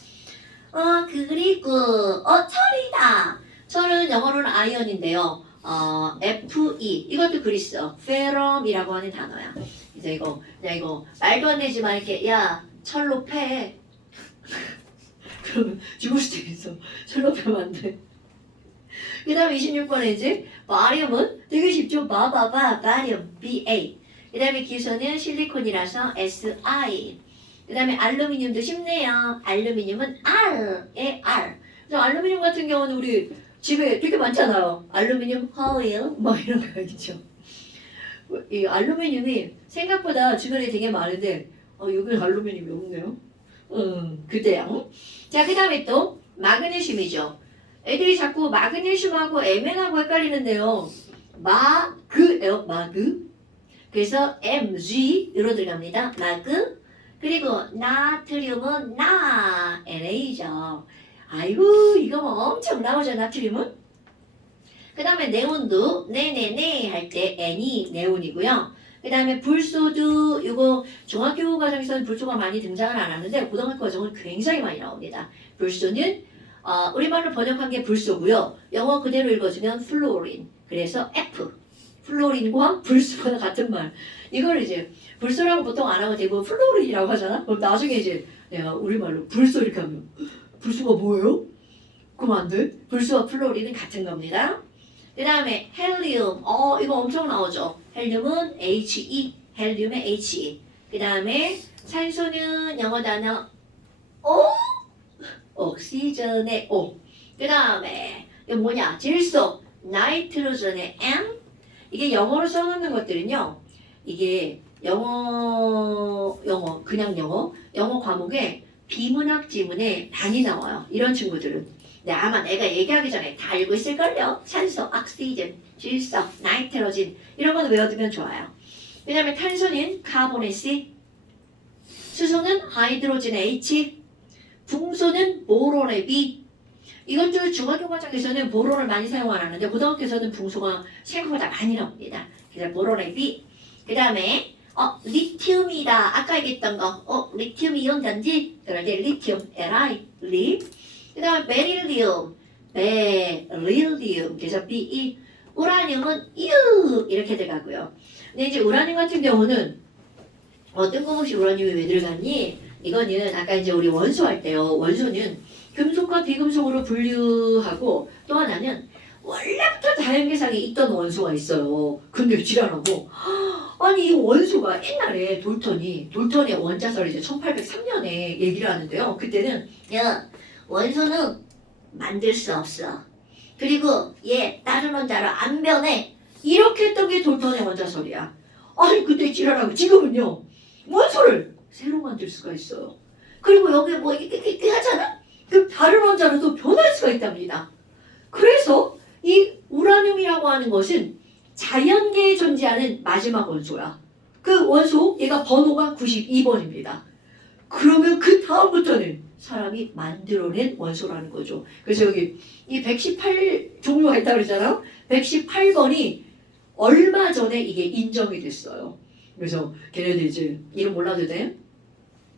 그리고 철이다. 철은 영어로는 아이언인데요. FE 이것도 그리스어 페럼이라고 하는 단어야. 이제 이거 말도 안 되지만 이렇게 야 철로 패. 그러면 죽을 수도 있어. 철로 패면 안 돼. 그 다음에 26번에 이제 바리움은 되게 쉽죠. 바리움 BA. 그 다음에 기소는 실리콘이라서 SI. 그 다음에 알루미늄도 쉽네요. 알루미늄은 R에 R. 그래서 알루미늄 같은 경우는 우리 집에 되게 많잖아요. 알루미늄 호일 뭐 이런 거 있죠. 이 알루미늄이 생각보다 주변에 되게 많은데 여기 알루미늄이 없네요. 그때요. 자, 그 다음에 또 마그네슘이죠. 애들이 자꾸 마그네슘하고 MN하고 헷갈리는데요. 마그예요. 마그. 그래서 MG로 들어갑니다. 마그. 그리고 나트륨은 Na죠. 아이고 이거 뭐 엄청 나오죠 나트륨은. 그 다음에 네온도 네네네 할 때 N이 네온이고요. 그 다음에 불소도 이거 중학교 과정에서는 불소가 많이 등장을 안 하는데 고등학교 과정은 굉장히 많이 나옵니다. 불소는 우리말로 번역한 게 불소고요. 영어 그대로 읽어주면 플로린. 그래서 F. 플로린과 불소가 같은 말. 이걸 이제 불소라고 보통 안 하고 대부분 플로린이라고 하잖아. 그럼 나중에 이제 내가 우리말로 불소 이렇게 하면 불소가 뭐예요? 그럼 안 돼? 불소와 플로린은 같은 겁니다. 그 다음에 헬리움. 이거 엄청 나오죠. 헬륨은 HE. 헬륨의 HE. 그 다음에 산소는 영어 단어 O. 옥시전의 O. 그 다음에 이거 뭐냐? 질소. 나이트로전의 N. 이게 영어로 써놓는 것들은요. 이게 그냥 영어 과목에 비문학 지문에 많이 나와요. 이런 친구들은. 네, 아마 내가 얘기하기 전에 다 알고 있을걸요. 산소, 옥시전, 질소, 나이트로진 이런 거는 외워두면 좋아요. 그 다음에 탄소는 카본의 C, 수소는 하이드로젠의 H, 붕소는 보론의 B. 이것도 중학교 과정에서는 보론을 많이 사용 안 하는데 고등학교에서는 붕소가 생각보다 많이 나옵니다. 그래서 보론의 B. 그 다음에 리튬이다. 아까 얘기했던 거. 리튬 이온 단지. 그런데 리튬, Li, 리. 그 다음에 베릴리움, 베릴리움. 그래서 Be. 우라늄은 U 이렇게 들어가고요. 근데 이제 우라늄 같은 경우는 뜬금없이 우라늄이 왜 들어갔니? 이거는 아까 이제 우리 원소 할 때요. 원소는 금속과 비금속으로 분류하고 또 하나는 원래부터 자연계상에 있던 원소가 있어요. 근데 지랄하고 아니 이 원소가 옛날에 돌턴의 원자설을 이제 1803년에 얘기를 하는데요. 그때는 야 원소는 만들 수 없어. 그리고 얘 다른 원자로 안 변해. 이렇게 했던 게 돌턴의 원자설이야. 아니 그때 지랄하고 지금은요. 원소를 새로 만들 수가 있어요. 그리고 여기 뭐 이렇게 하잖아? 그럼 다른 원자로 또 변할 수가 있답니다. 그래서 이 우라늄이라고 하는 것은 자연계에 존재하는 마지막 원소야. 그 원소 얘가 번호가 92번입니다. 그러면 그 다음부터는 사람이 만들어낸 원소라는 거죠. 그래서 여기 이 118 종류가 있다고 그랬잖아요. 118번이 얼마 전에 이게 인정이 됐어요. 그래서 걔네들 이제 이름 몰라도 돼?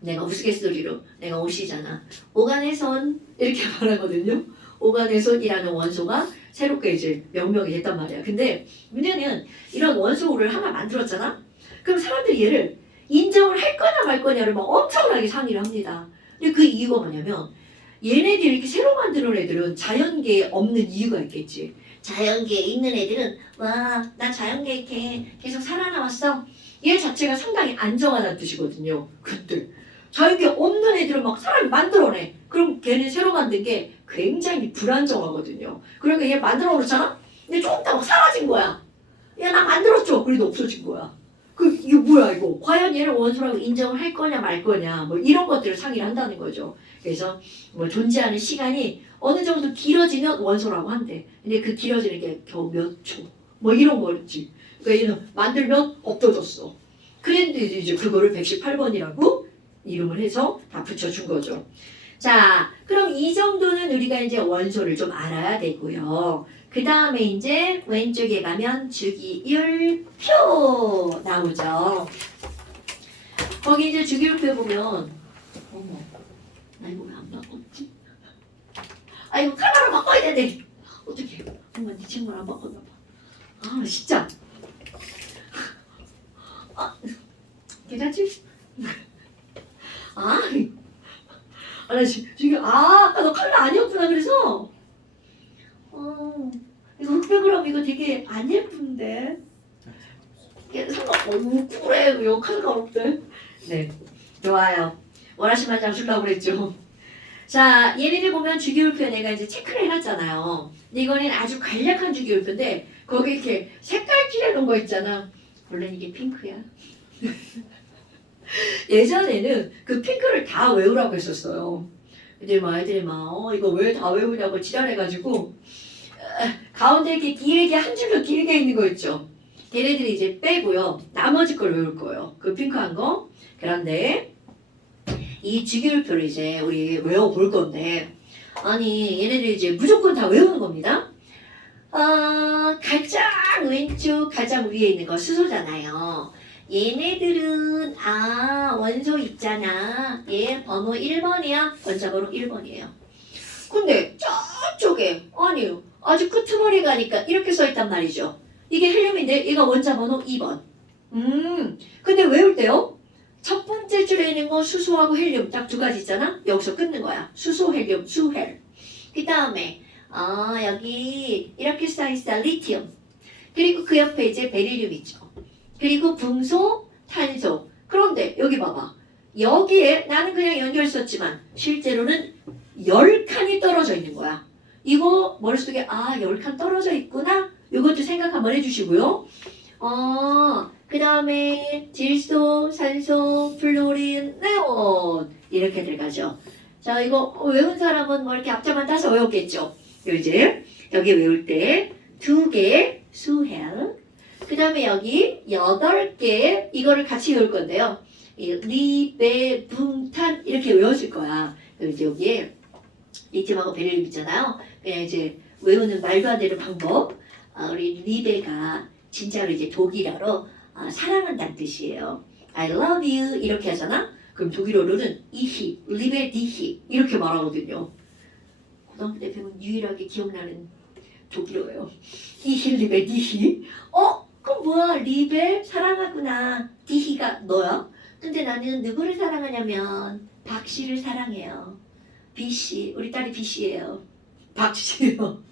내가 우스갯소리로 내가 오시잖아. 오간해선 이렇게 말하거든요. 오간해선이라는 원소가 새롭게 이제 명명이 됐단 말이야. 근데 문제는 이런 원소를 하나 만들었잖아. 그럼 사람들이 얘를 인정을 할 거냐 말 거냐를 막 엄청나게 상의를 합니다. 근데 그 이유가 뭐냐면 얘네들이 이렇게 새로 만드는 애들은 자연계에 없는 이유가 있겠지. 자연계에 있는 애들은 와 나 자연계에 이렇게 계속 살아남았어. 얘 자체가 상당히 안정하다는 뜻이거든요. 근데 자연계에 없는 애들은 막 사람이 만들어내. 그럼 걔는 새로 만든 게 굉장히 불안정하거든요. 그러니까 얘 만들어 놓잖아? 근데 조금 있다 막 사라진 거야. 야 나 만들었죠. 그래도 없어진 거야. 이거 뭐야 이거. 과연 얘를 원소라고 인정을 할 거냐 말 거냐 뭐 이런 것들을 상의를 한다는 거죠. 그래서 뭐 존재하는 시간이 어느 정도 길어지면 원소라고 한대. 근데 그 길어지는 게 겨우 몇 초. 뭐 이런 거였지. 그러니까 얘는 만들면 없어졌어. 그런데 이제 그거를 118번이라고 이름을 해서 다 붙여준 거죠. 자, 그럼 이 정도는 우리가 이제 원소를 좀 알아야 되고요. 그 다음에 이제 왼쪽에 가면 주기율표 나오죠. 거기 이제 주기율표 보면 어머, 나 이거 왜 안 바꿨지? 아 이거 카메라 바꿔야 되네. 어떡해. 엄마 네 친구를 안 바꿨나 봐. 아 진짜. 괜찮지? 나 지금 아까 너 칼라 아니었구나 그래서 이거 흑백으로 이거 되게 안 예쁜데 이게 그래 이거 칼라 없대. 네 좋아요. 원하시는 장 주려고 그랬죠. 자 얘네들 보면 주기율표 내가 이제 체크를 해놨잖아요. 근데 이거는 아주 간략한 주기율표인데 거기 이렇게 색깔 칠해놓은 거 있잖아. 원래 이게 핑크야. 예전에는 그 핑크를 다 외우라고 했었어요. 근데 막 애들이 막 이거 왜 다 외우냐고 지랄해가지고 가운데 이렇게 길게 한 줄로 길게 있는 거 있죠. 걔네들이 이제 빼고요. 나머지 걸 외울 거예요. 그 핑크한 거. 그런데 이 주기율표를 이제 우리 외워볼 건데 아니 얘네들이 이제 무조건 다 외우는 겁니다. 가장 왼쪽 가장 위에 있는 거 수소잖아요. 얘네들은 원소 있잖아. 얘 번호 1번이야. 원자번호 1번이에요. 근데 저쪽에 아니요. 아주 끄트머리 가니까 이렇게 써있단 말이죠. 이게 헬륨인데 얘가 원자번호 2번. 근데 외울 때요. 첫 번째 줄에 있는 거 수소하고 헬륨 딱 두 가지 있잖아. 여기서 끊는 거야. 수소, 헬륨, 수헬. 그 다음에 여기 이렇게 써있어. 리튬. 그리고 그 옆에 이제 베릴륨 있죠. 그리고 붕소, 탄소. 그런데 여기 봐봐. 여기에 나는 그냥 연결 썼지만 실제로는 10칸이 떨어져 있는 거야. 이거 머릿속에 10칸 떨어져 있구나. 이것도 생각 한번 해주시고요. 그 다음에 질소, 산소, 플로린, 네온 이렇게 들어가죠. 자 이거 외운 사람은 뭐 이렇게 앞자만 따서 외웠겠죠. 이제 여기 외울 때 2개 수헬 그 다음에 여기 8개 이거를 같이 외울 건데요. 리베 붕탄 이렇게 외워질 거야. 그럼 이제 여기에 리튬하고 베릴륨 있잖아요. 그냥 이제 외우는 말도 안 되는 방법. 우리 리베가 진짜로 이제 독일어로 사랑한다는 뜻이에요. I love you 이렇게 하잖아. 그럼 독일어로는 이히, 리베 디히 이렇게 말하거든요. 고등학교 때 배운 유일하게 기억나는 독일어예요. 이히, 리베 디히. 그럼 뭐야? 리베 사랑하구나. 디히가 너야? 근데 나는 누구를 사랑하냐면 박씨를 사랑해요. 비씨, 우리 딸이 비씨예요. 박씨예요.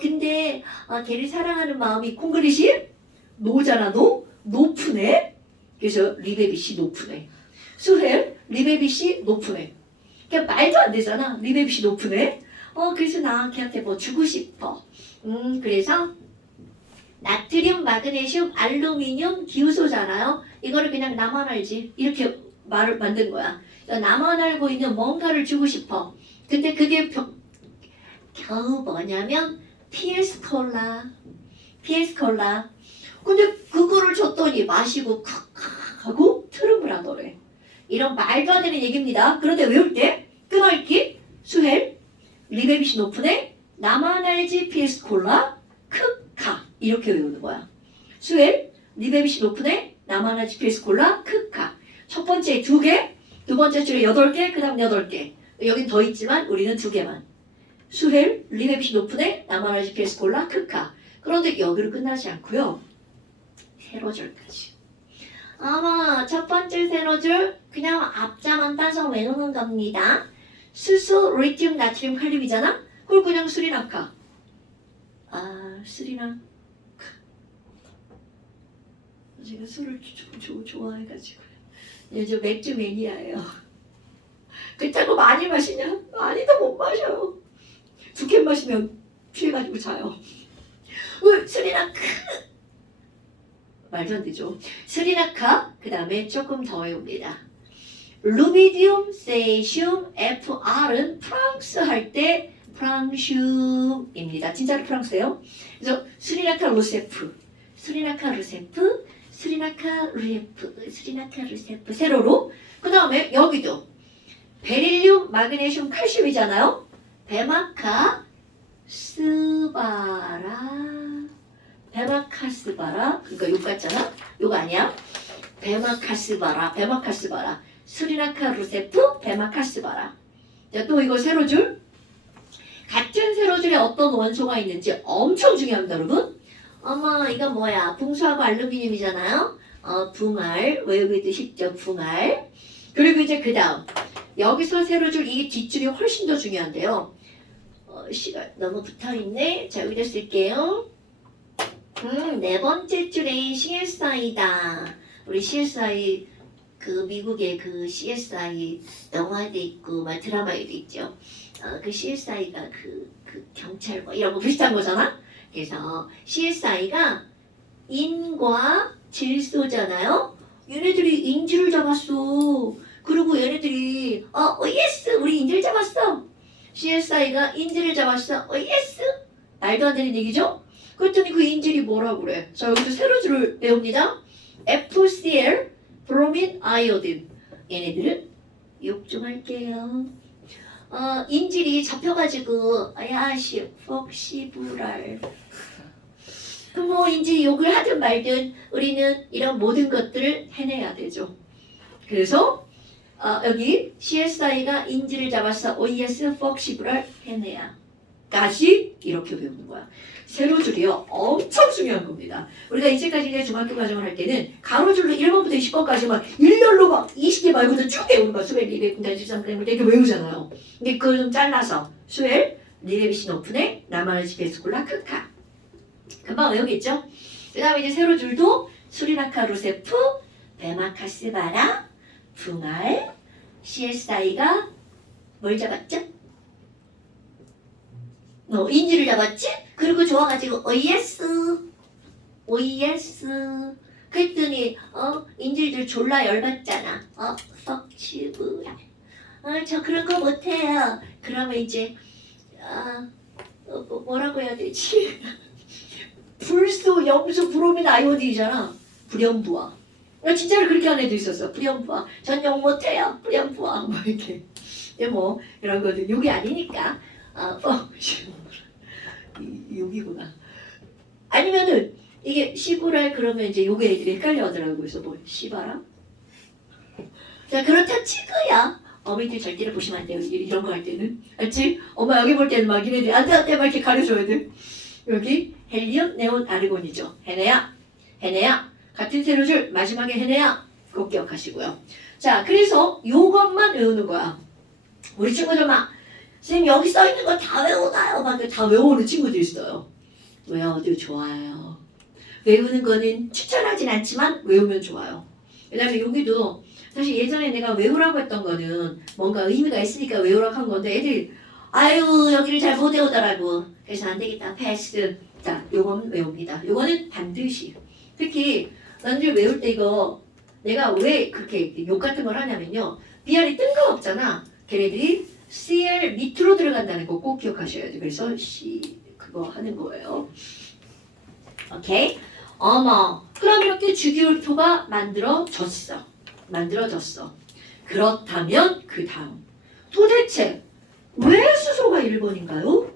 근데 걔를 사랑하는 마음이 콩그리시 노잖아. 높으네. 그래서 리베비씨 높으네. 수헬 리베비씨 높으네. 그러니까 말도 안 되잖아. 리베비씨 높으네. 그래서 나 걔한테 뭐 주고 싶어. 그래서 나트륨, 마그네슘, 알루미늄, 기우소잖아요. 이거를 그냥 나만 알지. 이렇게 말을 만든 거야. 그러니까 나만 알고 있는 뭔가를 주고 싶어. 근데 그게 겨우 뭐냐면 PS 콜라. 근데 그거를 줬더니 마시고 칵칵 하고 트름을 하더래. 이런 말도 안 되는 얘기입니다. 그런데 외울 때 끊어읽기, 수헬, 리베비시 노프네, 나만 알지 PS 콜라, 크카 이렇게 외우는 거야. 수헬, 리베비시 노프네, 나만 알지 PS 콜라, 크카. 첫 번째 2개, 두 번째 줄에 8개, 그 다음 8개. 여긴 더 있지만 우리는 2개만. 수헬, 리베비시 노프네, 나만 알지 PS 콜라, 크카. 그런데 여기로 끝나지 않고요. 세로줄까지. 아마 첫 번째 세로줄 그냥 앞자만 따서 외우는 겁니다. 수소, 리튬, 나트륨, 칼륨이잖아? 그걸 그냥 스리랑카. 스리랑카. 제가 술을 좋아해가지고요. 요즘 맥주 매니아예요. 그렇다고 많이 마시냐? 많이도 못 마셔요. 2캔 마시면 취해가지고 자요. 스리랑카. 말도 안 되죠. 스리랑카. 그 다음에 조금 더 외웁니다. 루비디움, 세슘, FR은 프랑스 할 때 프랑슘입니다. 진짜로 프랑스예요. 그래서 스리랑카 루세프, 세로로. 그 다음에 여기도 베릴륨, 마그네슘, 칼슘이잖아요. 베마카 스바라. 그러니까 욕 같잖아. 욕 아니야. 베마카스바라. 스리랑카 루세프, 베마카스바라. 자, 또 이거 세로줄. 같은 세로줄에 어떤 원소가 있는지 엄청 중요합니다, 여러분. 어머, 이거 뭐야? 붕수하고 알루미늄이잖아요. 붕알. 외우기도 쉽죠, 붕알. 그리고 이제 그 다음. 여기서 세로줄, 이게 뒷줄이 훨씬 더 중요한데요. 시간 너무 붙어있네. 자, 여기다 쓸게요. 네 번째 줄에 CSI다. 우리 CSI 그 미국의 그 CSI 영화도 있고 막 드라마에도 있죠. 그 CSI가 그 경찰 뭐 이런 거 비슷한 거잖아. 그래서 CSI가 인과 질소잖아요. 얘네들이 인지를 잡았어. 그리고 얘네들이 예스 우리 인지를 잡았어. CSI가 인지를 잡았어. 예스. 말도 안 되는 얘기죠? 그랬더니 그 인질이 뭐라고 그래? 자, 여기서 세로줄을 외웁니다. FCl, 브로민, 아이오딘. 얘네들은 욕 좀 할게요. 인질이 잡혀가지고 야씨 폭시부랄. 그럼 뭐 인질이 욕을 하든 말든 우리는 이런 모든 것들을 해내야 되죠. 그래서 여기 CSI가 인질을 잡았어. OES 폭시부랄 해내야. 까지 이렇게 배우는 거야. 세로줄이요. 엄청 중요한 겁니다. 우리가 이제까지 이제 중학교 과정을 할 때는 가로줄로 1번부터 20번까지 막 일렬로 막 20개 말고도 쭉 외우는 거야. 수엘, 리베, 분단, 13분의 이렇게 외우잖아요. 근데 그걸 좀 잘라서 수엘, 리베비시 노프네, 나마르지 베스콜라, 크카. 금방 외우겠죠? 그 다음에 이제 세로줄도 수리나카 루세프, 베마카스바라, 붕알, CSI가 뭘 잡았죠? 인지를 잡았지? 그리고 좋아가지고 OES 그랬더니 인질들 졸라 열받잖아. 퍽치부. 저 그런 거 못해요. 그러면 이제 뭐라고 해야 되지? 불소, 염소, 브로민, 아이오딘이잖아. 불연부화. 진짜로 그렇게 하는 애도 있었어. 불연부화. 전 영 못해요. 불연부화. 뭐 이렇게. 뭐 이런 거들 욕이 아니니까. 욕이구나. 아니면은 이게 시부랄 그러면 이제 요게 애들이 헷갈려 하더라고. 그래서 뭐 시바라? 자, 그렇다 치고요. 어머니들 절대로 보시면 안 돼요. 이런 거 할 때는. 알지? 엄마 여기 볼 때는 막 이래들 안돼 막 이렇게 가려줘야 돼. 여기 헬리움, 네온, 아르곤이죠. 헤네야. 헤네야. 같은 세로줄 마지막에 헤네야. 꼭 기억하시고요. 자, 그래서 요것만 외우는 거야. 우리 친구들 막 선생님 여기 써있는 거 다 외우나요? 막 다 외우는 친구들 있어요. 외워도 좋아요. 외우는 거는 추천하진 않지만 외우면 좋아요. 그 다음에 여기도 사실 예전에 내가 외우라고 했던 거는 뭔가 의미가 있으니까 외우라고 한 건데 애들이 아유 여기를 잘 못 외우더라고. 그래서 안 되겠다. 패스. 자, 요건 외웁니다. 요거는 반드시. 특히 너희들 외울 때 이거 내가 왜 그렇게 욕 같은 걸 하냐면요. BR이 뜬금없잖아. 걔네들이 CL 밑으로 들어간다는 거 꼭 기억하셔야 돼. 그래서 C 그거 하는 거예요. 오케이? 어머. 그럼 이렇게 주기율표가 만들어졌어. 그렇다면 그 다음. 도대체 왜 수소가 1번인가요?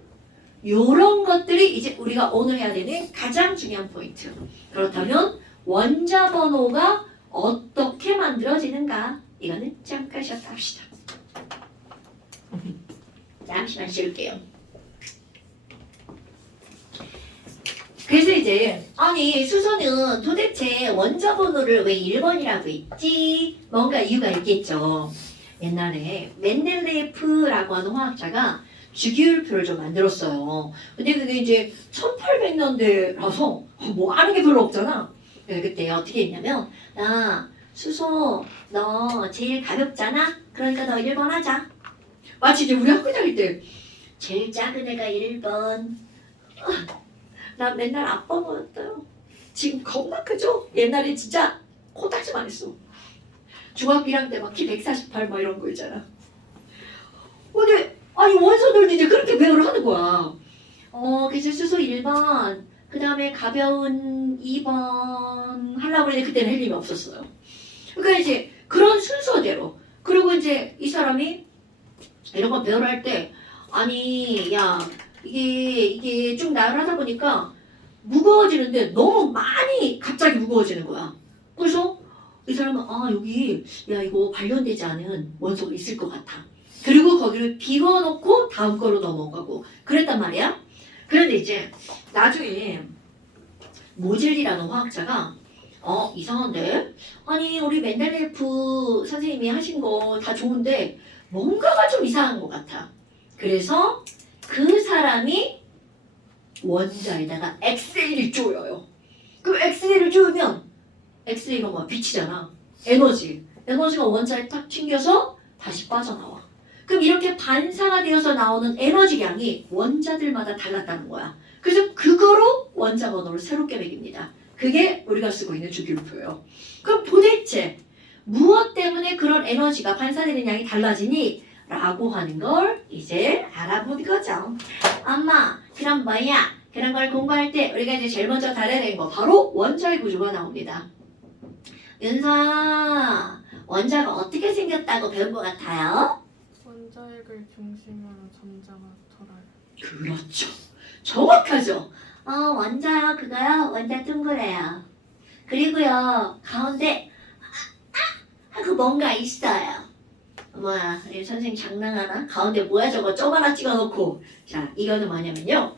요런 것들이 이제 우리가 오늘 해야 되는 가장 중요한 포인트. 그렇다면 원자 번호가 어떻게 만들어지는가? 이거는 잠깐 쉬었다 합시다. 잠시만 쉴게요. 그래서 이제 아니 수소는 도대체 원자 번호를 왜 1번이라고 했지? 뭔가 이유가 있겠죠. 옛날에 멘델레예프라고 하는 화학자가 주기율표를 좀 만들었어요. 근데 그게 이제 1800년대라서 뭐 아는 게 별로 없잖아. 그때 어떻게 했냐면 야 수소 너 제일 가볍잖아? 그러니까 너 1번 하자. 마치 이제 우리 학교 다닐 때 제일 작은 애가 1번. 나 맨날 아빠였어요. 지금 겁나 크죠? 옛날에 진짜 코딱지만 했어. 중학교 1학년 때 막 키 148 막 이런 거 있잖아. 근데 아니 원소들도 이제 그렇게 배열을 하는 거야. 그래서 수소 1번, 그 다음에 가벼운 2번 하려고 했는데 그때는 헬륨이 없었어요. 그러니까 이제 그런 순서대로. 그리고 이제 이 사람이 이런 거 배열할 때 아니 야 이게 쭉 나열하다 보니까 무거워지는데 너무 많이 갑자기 무거워지는 거야. 그래서 이 사람은 여기 야 이거 발견되지 않은 원소가 있을 것 같아. 그리고 거기를 비워놓고 다음 거로 넘어가고 그랬단 말이야. 그런데 이제 나중에 모질리라는 화학자가 이상한데? 아니 우리 멘델레예프 선생님이 하신 거 다 좋은데 뭔가가 좀 이상한 것 같아. 그래서 그 사람이 원자에다가 엑세이를 쪼여요. 그럼 엑세이를 쪼으면 엑세이가 뭐 빛이잖아. 에너지가 원자에 탁 튕겨서 다시 빠져나와. 그럼 이렇게 반사가 되어서 나오는 에너지량이 원자들마다 달랐다는 거야. 그래서 그거로 원자 번호를 새롭게 매깁니다. 그게 우리가 쓰고 있는 주기율표예요. 그럼 도대체 무엇 때문에 그런 에너지가 반사되는 양이 달라지니? 라고 하는 걸 이제 알아보는 거죠. 엄마, 그럼 뭐야? 그런 걸 공부할 때 우리가 이제 제일 먼저 달아낸 거 바로 원자의 구조가 나옵니다. 윤서, 원자가 어떻게 생겼다고 배운 것 같아요? 원자핵을 중심으로 전자가 돌아요. 그렇죠. 정확하죠. 원자요 그거요. 원자 둥그래요. 그리고요 가운데 그 뭔가 있어요. 뭐야, 이 선생님 장난하나? 가운데 뭐야 저거 조그마나 찍어놓고. 자, 이거는 뭐냐면요.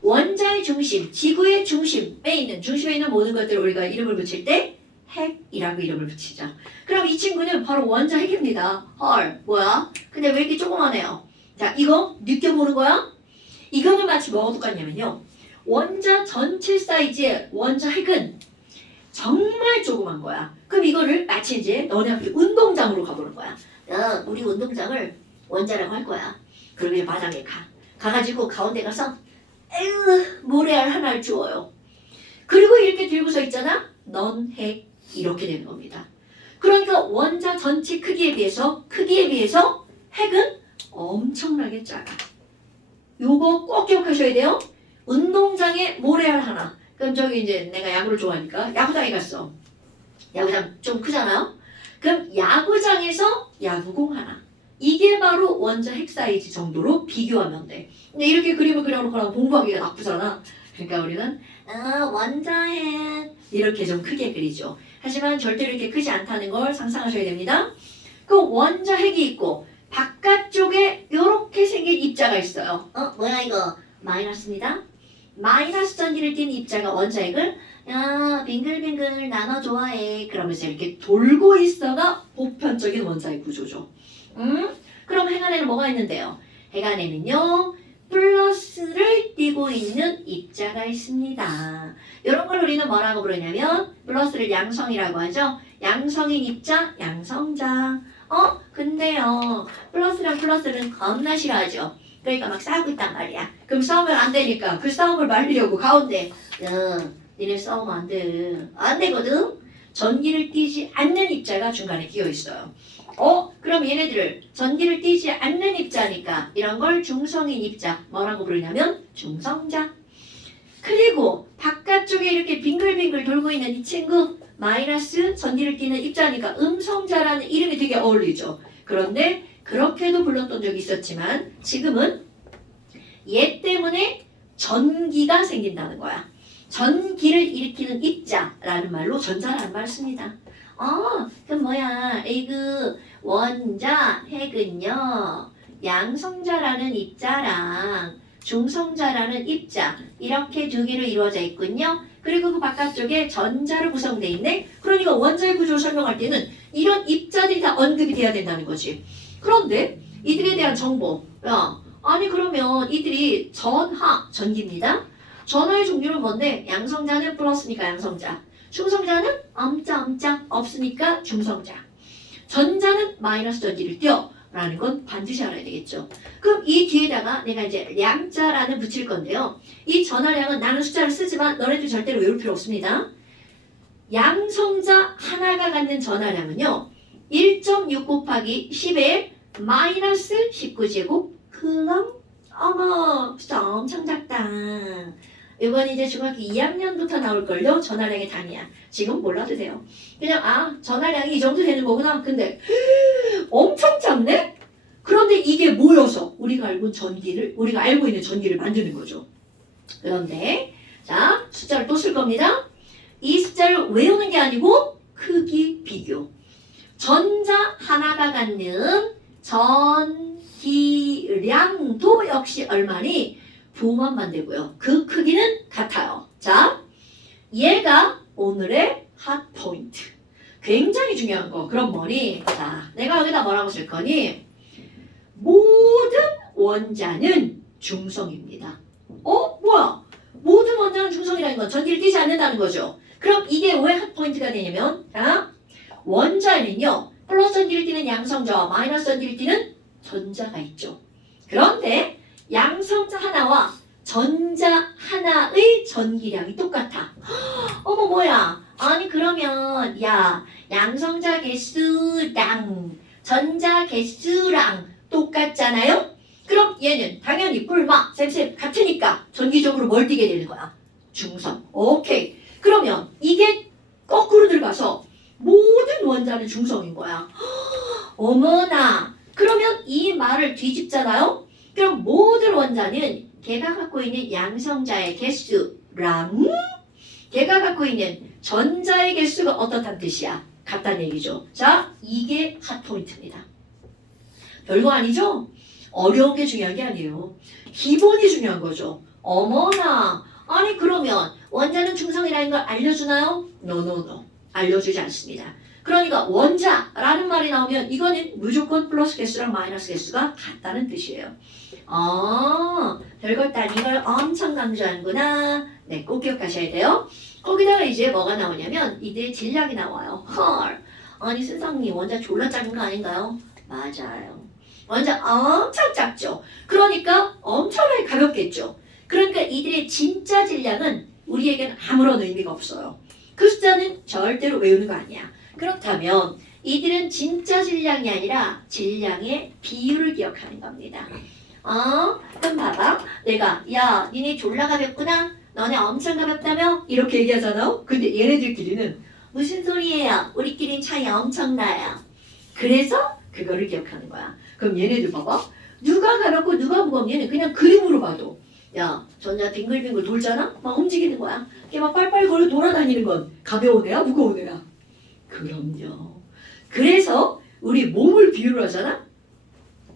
원자의 중심, 지구의 중심에 있는 모든 것들을 우리가 이름을 붙일 때 핵이라고 이름을 붙이죠. 그럼 이 친구는 바로 원자 핵입니다. 헐, 뭐야? 근데 왜 이렇게 조그마해요? 자, 이거 느껴보는 거야? 이거는 마치 뭐가 똑같냐면요. 원자 전체 사이즈의 원자 핵은 정말 조그만 거야. 그럼 이거를 마치 이제 너네 학교 운동장으로 가보는 거야. 우리 운동장을 원자라고 할 거야. 그러면 마당에 가가지고 가운데 가서 모래알 하나를 주워요. 그리고 이렇게 들고서 있잖아. 넌 핵. 이렇게 되는 겁니다. 그러니까 원자 전체 크기에 비해서 핵은 엄청나게 작아. 요거 꼭 기억하셔야 돼요. 운동장에 모래알 하나. 그럼 저기 이제 내가 야구를 좋아하니까 야구장에 갔어. 야구장 좀 크잖아요? 그럼 야구장에서 야구공 하나. 이게 바로 원자 핵 사이즈 정도로 비교하면 돼. 근데 이렇게 그림을 그려놓고 공부하기가 나쁘잖아. 그러니까 우리는 원자 핵 이렇게 좀 크게 그리죠. 하지만 절대로 이렇게 크지 않다는 걸 상상하셔야 됩니다. 그 원자 핵이 있고 바깥쪽에 이렇게 생긴 입자가 있어요. 뭐야 이거? 마이너스입니다. 마이너스 전기를 띤 입자가 원자 핵을 야 빙글빙글 나눠 좋아해 그러면서 이렇게 돌고 있어가 보편적인 원자 핵 구조죠. 그럼 핵 안에는 뭐가 있는데요? 핵 안에는요 플러스를 띠고 있는 입자가 있습니다. 이런 걸 우리는 뭐라고 부르냐면 플러스를 양성이라고 하죠. 양성인 입자, 양성자. 근데요 플러스랑 플러스는 겁나 싫어하죠. 그러니까 막 싸우고 있단 말이야. 그럼 싸우면 안 되니까 그 싸움을 말리려고 가운데 니네 싸우면 안 돼. 안 되거든. 전기를 띠지 않는 입자가 중간에 끼어 있어요. 그럼 얘네들을 전기를 띠지 않는 입자니까 이런 걸 중성인 입자 뭐라고 부르냐면 중성자. 그리고 바깥쪽에 이렇게 빙글빙글 돌고 있는 이 친구 마이너스 전기를 띠는 입자니까 음성자라는 이름이 되게 어울리죠. 그런데 그렇게도 불렀던 적이 있었지만 지금은 얘 때문에 전기가 생긴다는 거야. 전기를 일으키는 입자라는 말로 전자라는 말을 씁니다. 그럼 뭐야? 에이그 원자 핵은요 양성자라는 입자랑 중성자라는 입자 이렇게 두 개로 이루어져 있군요. 그리고 그 바깥쪽에 전자로 구성되어 있네. 그러니까 원자의 구조를 설명할 때는 이런 입자들이 다 언급이 돼야 된다는 거지. 그런데 이들에 대한 정보 아니 그러면 이들이 전기입니다. 전하의 종류는 뭔데? 양성자는 플러스니까 양성자, 중성자는 엄자 없으니까 중성자, 전자는 마이너스 전기를 띄어 라는 건 반드시 알아야 되겠죠. 그럼 이 뒤에다가 내가 이제 량자라는 붙일 건데요. 이 전하량은 나는 숫자를 쓰지만 너네들 절대로 외울 필요 없습니다. 양성자 하나가 갖는 전하량은요 1.6 곱하기 10의 마이너스 19제곱 클럼. 어머 숫자 엄청 작다. 이건 이제 중학교 2학년부터 나올걸요. 전하량의 단위야. 지금 몰라도 돼요. 그냥 전하량이 이 정도 되는 거구나. 근데 엄청 작네? 그런데 이게 모여서 우리가 알고 있는 전기를 만드는 거죠. 그런데 자 숫자를 또 쓸 겁니다. 이 숫자를 외우는 게 아니고 크기 비교. 전자 하나가 갖는 전기량도 역시 얼마니? 부호만 만들고요. 그 크기는 같아요. 자, 얘가 오늘의 핫 포인트. 굉장히 중요한 거. 그럼 뭐니? 자, 내가 여기다 뭐라고 쓸 거니? 모든 원자는 중성입니다. 뭐야? 모든 원자는 중성이라는 건 전기를 띠지 않는다는 거죠. 그럼 이게 왜 핫 포인트가 되냐면, 자, 원자에는요, 플러스 전기를 띠는 양성자와 마이너스 전기를 띠는 전자가 있죠. 그런데 양성자 하나와 전자 하나의 전기량이 똑같아. 어머 뭐야? 아니 그러면 양성자 개수랑 전자 개수랑 똑같잖아요? 그럼 얘는 당연히 꿀마 쌤 같으니까 전기적으로 뭘 띠게 되는 거야? 중성. 오케이. 그러면 이게 거꾸로 들어가서 모든 원자는 중성인 거야. 어머나. 그러면 이 말을 뒤집잖아요? 그럼 모든 원자는 걔가 갖고 있는 양성자의 개수랑 걔가 갖고 있는 전자의 개수가 어떻다는 뜻이야? 같다는 얘기죠. 자, 이게 핫포인트입니다. 별거 아니죠? 어려운 게 중요한 게 아니에요. 기본이 중요한 거죠. 어머나! 아니 그러면 원자는 중성이라는 걸 알려주나요? No. 알려주지 않습니다. 그러니까 원자라는 말이 나오면 이거는 무조건 플러스 개수랑 마이너스 개수가 같다는 뜻이에요. 별것 아닌 걸 엄청 강조하는구나. 네, 꼭 기억하셔야 돼요. 거기다가 이제 뭐가 나오냐면 이들 질량이 나와요. 헐. 아니 선생님 원자 졸라 작은 거 아닌가요? 맞아요. 원자 엄청 작죠. 그러니까 엄청나게 가볍겠죠. 그러니까 이들의 진짜 질량은 우리에게는 아무런 의미가 없어요. 그 숫자는 절대로 외우는 거 아니야. 그렇다면 이들은 진짜 질량이 아니라 질량의 비율을 기억하는 겁니다. 그럼 봐봐. 내가 니네 졸라 가볍구나. 너네 엄청 가볍다며? 이렇게 얘기하잖아. 근데 얘네들끼리는 무슨 소리예요? 우리끼리는 차이 엄청나요. 그래서 그거를 기억하는 거야. 그럼 얘네들 봐봐. 누가 가볍고 누가 무겁니? 얘는 그냥 그림으로 봐도 야, 전자 빙글빙글 돌잖아? 막 움직이는 거야. 이게 막 빨빨 걸어 돌아다니는 건 가벼운 애야? 무거운 애야? 그럼요. 그래서 우리 몸을 비유를 하잖아?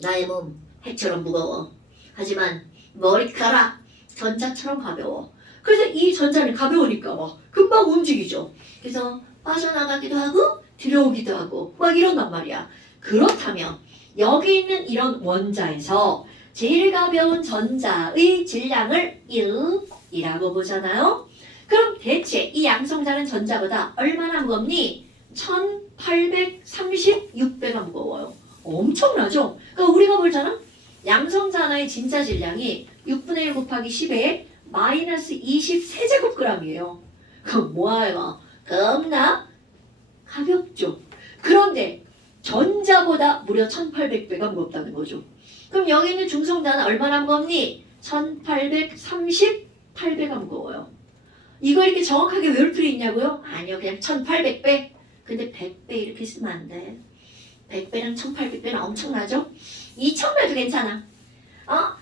나의 몸, 핵처럼 무거워. 하지만 머리카락, 전자처럼 가벼워. 그래서 이 전자는 가벼우니까 막 금방 움직이죠. 그래서 빠져나가기도 하고 들어오기도 하고 막 이런단 말이야. 그렇다면 여기 있는 이런 원자에서 제일 가벼운 전자의 질량을 1이라고 보잖아요. 그럼 대체 이 양성자는 전자보다 얼마나 무겁니? 1836배가 무거워요. 엄청나죠? 그러니까 우리가 보잖아. 양성자 하나의 진짜 질량이 6분의 1 곱하기 10에 마이너스 23제곱g이에요. 그럼 뭐예요? 겁나 가볍죠. 그런데 전자보다 무려 1800배가 무겁다는 거죠. 그럼 여기 있는 중성자는 얼마나 무겁니? 1838배가 무거워요. 이거 이렇게 정확하게 외울 필요 있냐고요? 아니요. 그냥 1800배. 근데 100배 이렇게 쓰면 안 돼. 100배랑 1800배는 엄청나죠? 2000배도 괜찮아.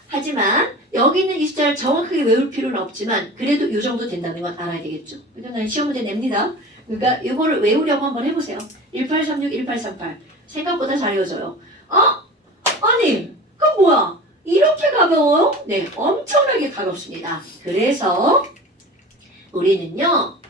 하지만 여기 있는 이 숫자를 정확하게 외울 필요는 없지만 그래도 이 정도 된다는 건 알아야 되겠죠. 그래서 난 시험 문제 냅니다. 그러니까 이거를 외우려고 한번 해보세요. 1836, 1838. 생각보다 잘 외워져요. 아니, 그럼 뭐야? 이렇게 가벼워요? 네, 엄청나게 가볍습니다. 그래서 우리는요,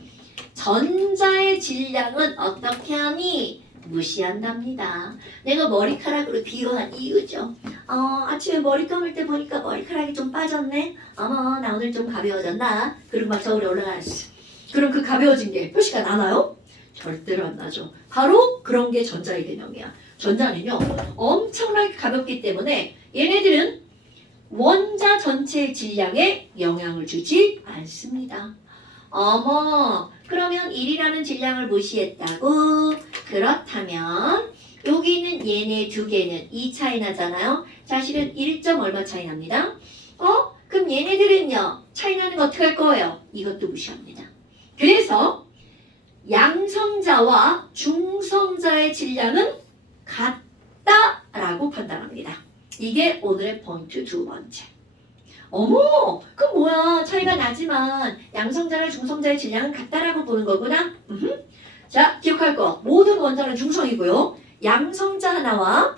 전자의 질량은 어떻게 하니? 무시한답니다. 내가 머리카락으로 비유한 이유죠. 아침에 머리 감을 때 보니까 머리카락이 좀 빠졌네. 어머, 나 오늘 좀 가벼워졌나? 그리고 막 서울에 올라갔어. 그럼 그 가벼워진 게 표시가 나나요? 절대로 안 나죠. 바로 그런 게 전자의 개념이야. 전자는요, 엄청나게 가볍기 때문에 얘네들은 원자 전체의 질량에 영향을 주지 않습니다. 어머, 그러면 1이라는 질량을 무시했다고? 그렇다면 여기 있는 얘네 두 개는 2 차이 나잖아요. 사실은 1점 얼마 차이 납니다. 그럼 얘네들은요, 차이 나는 거 어떻게 할 거예요? 이것도 무시합니다. 그래서 양성자와 중성자의 질량은 같다라고 판단합니다. 이게 오늘의 포인트 두 번째. 어머, 그럼 뭐야? 차이가 나지만 양성자랑 중성자의 질량은 같다라고 보는 거구나? 자, 기억할 거. 모든 원자는 중성이고요. 양성자 하나와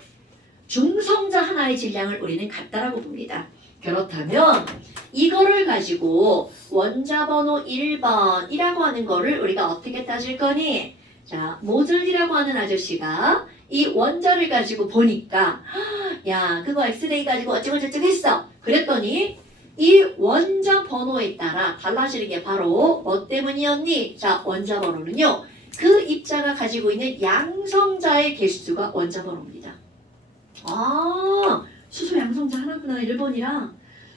중성자 하나의 질량을 우리는 같다라고 봅니다. 그렇다면 이거를 가지고 원자 번호 1번이라고 하는 거를 우리가 어떻게 따질 거니? 자, 모즐리라고 하는 아저씨가 이 원자를 가지고 보니까 야, 그거 엑스레이 가지고 어쩌고저쩌고 했어. 그랬더니 이 원자 번호에 따라 달라지는 게 바로 뭐 때문이었니? 자, 원자 번호는요. 그 입자가 가지고 있는 양성자의 개수가 원자 번호입니다. 수소 양성자 하나구나 1번이라.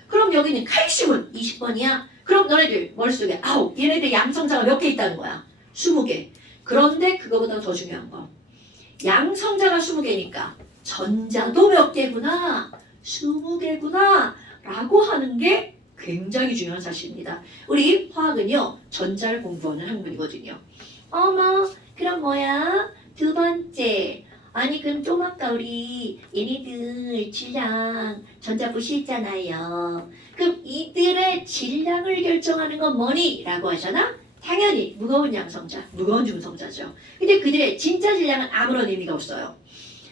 그럼 여기는 칼슘은 20번이야. 그럼 너네들 머릿속에 얘네들 양성자가 몇 개 있다는 거야? 20개. 그런데 그거보다 더 중요한 거. 양성자가 20개니까 전자도 몇 개구나? 20개구나 라고 하는 게 굉장히 중요한 사실입니다. 우리 화학은요, 전자를 공부하는 학문이거든요. 어머, 그럼 뭐야? 두 번째. 아니, 그럼 좀 아까 우리 얘네들 질량 전자 무시했잖아요. 그럼 이들의 질량을 결정하는 건 뭐니? 라고 하잖아? 당연히 무거운 양성자, 무거운 중성자죠. 근데 그들의 진짜 질량은 아무런 의미가 없어요.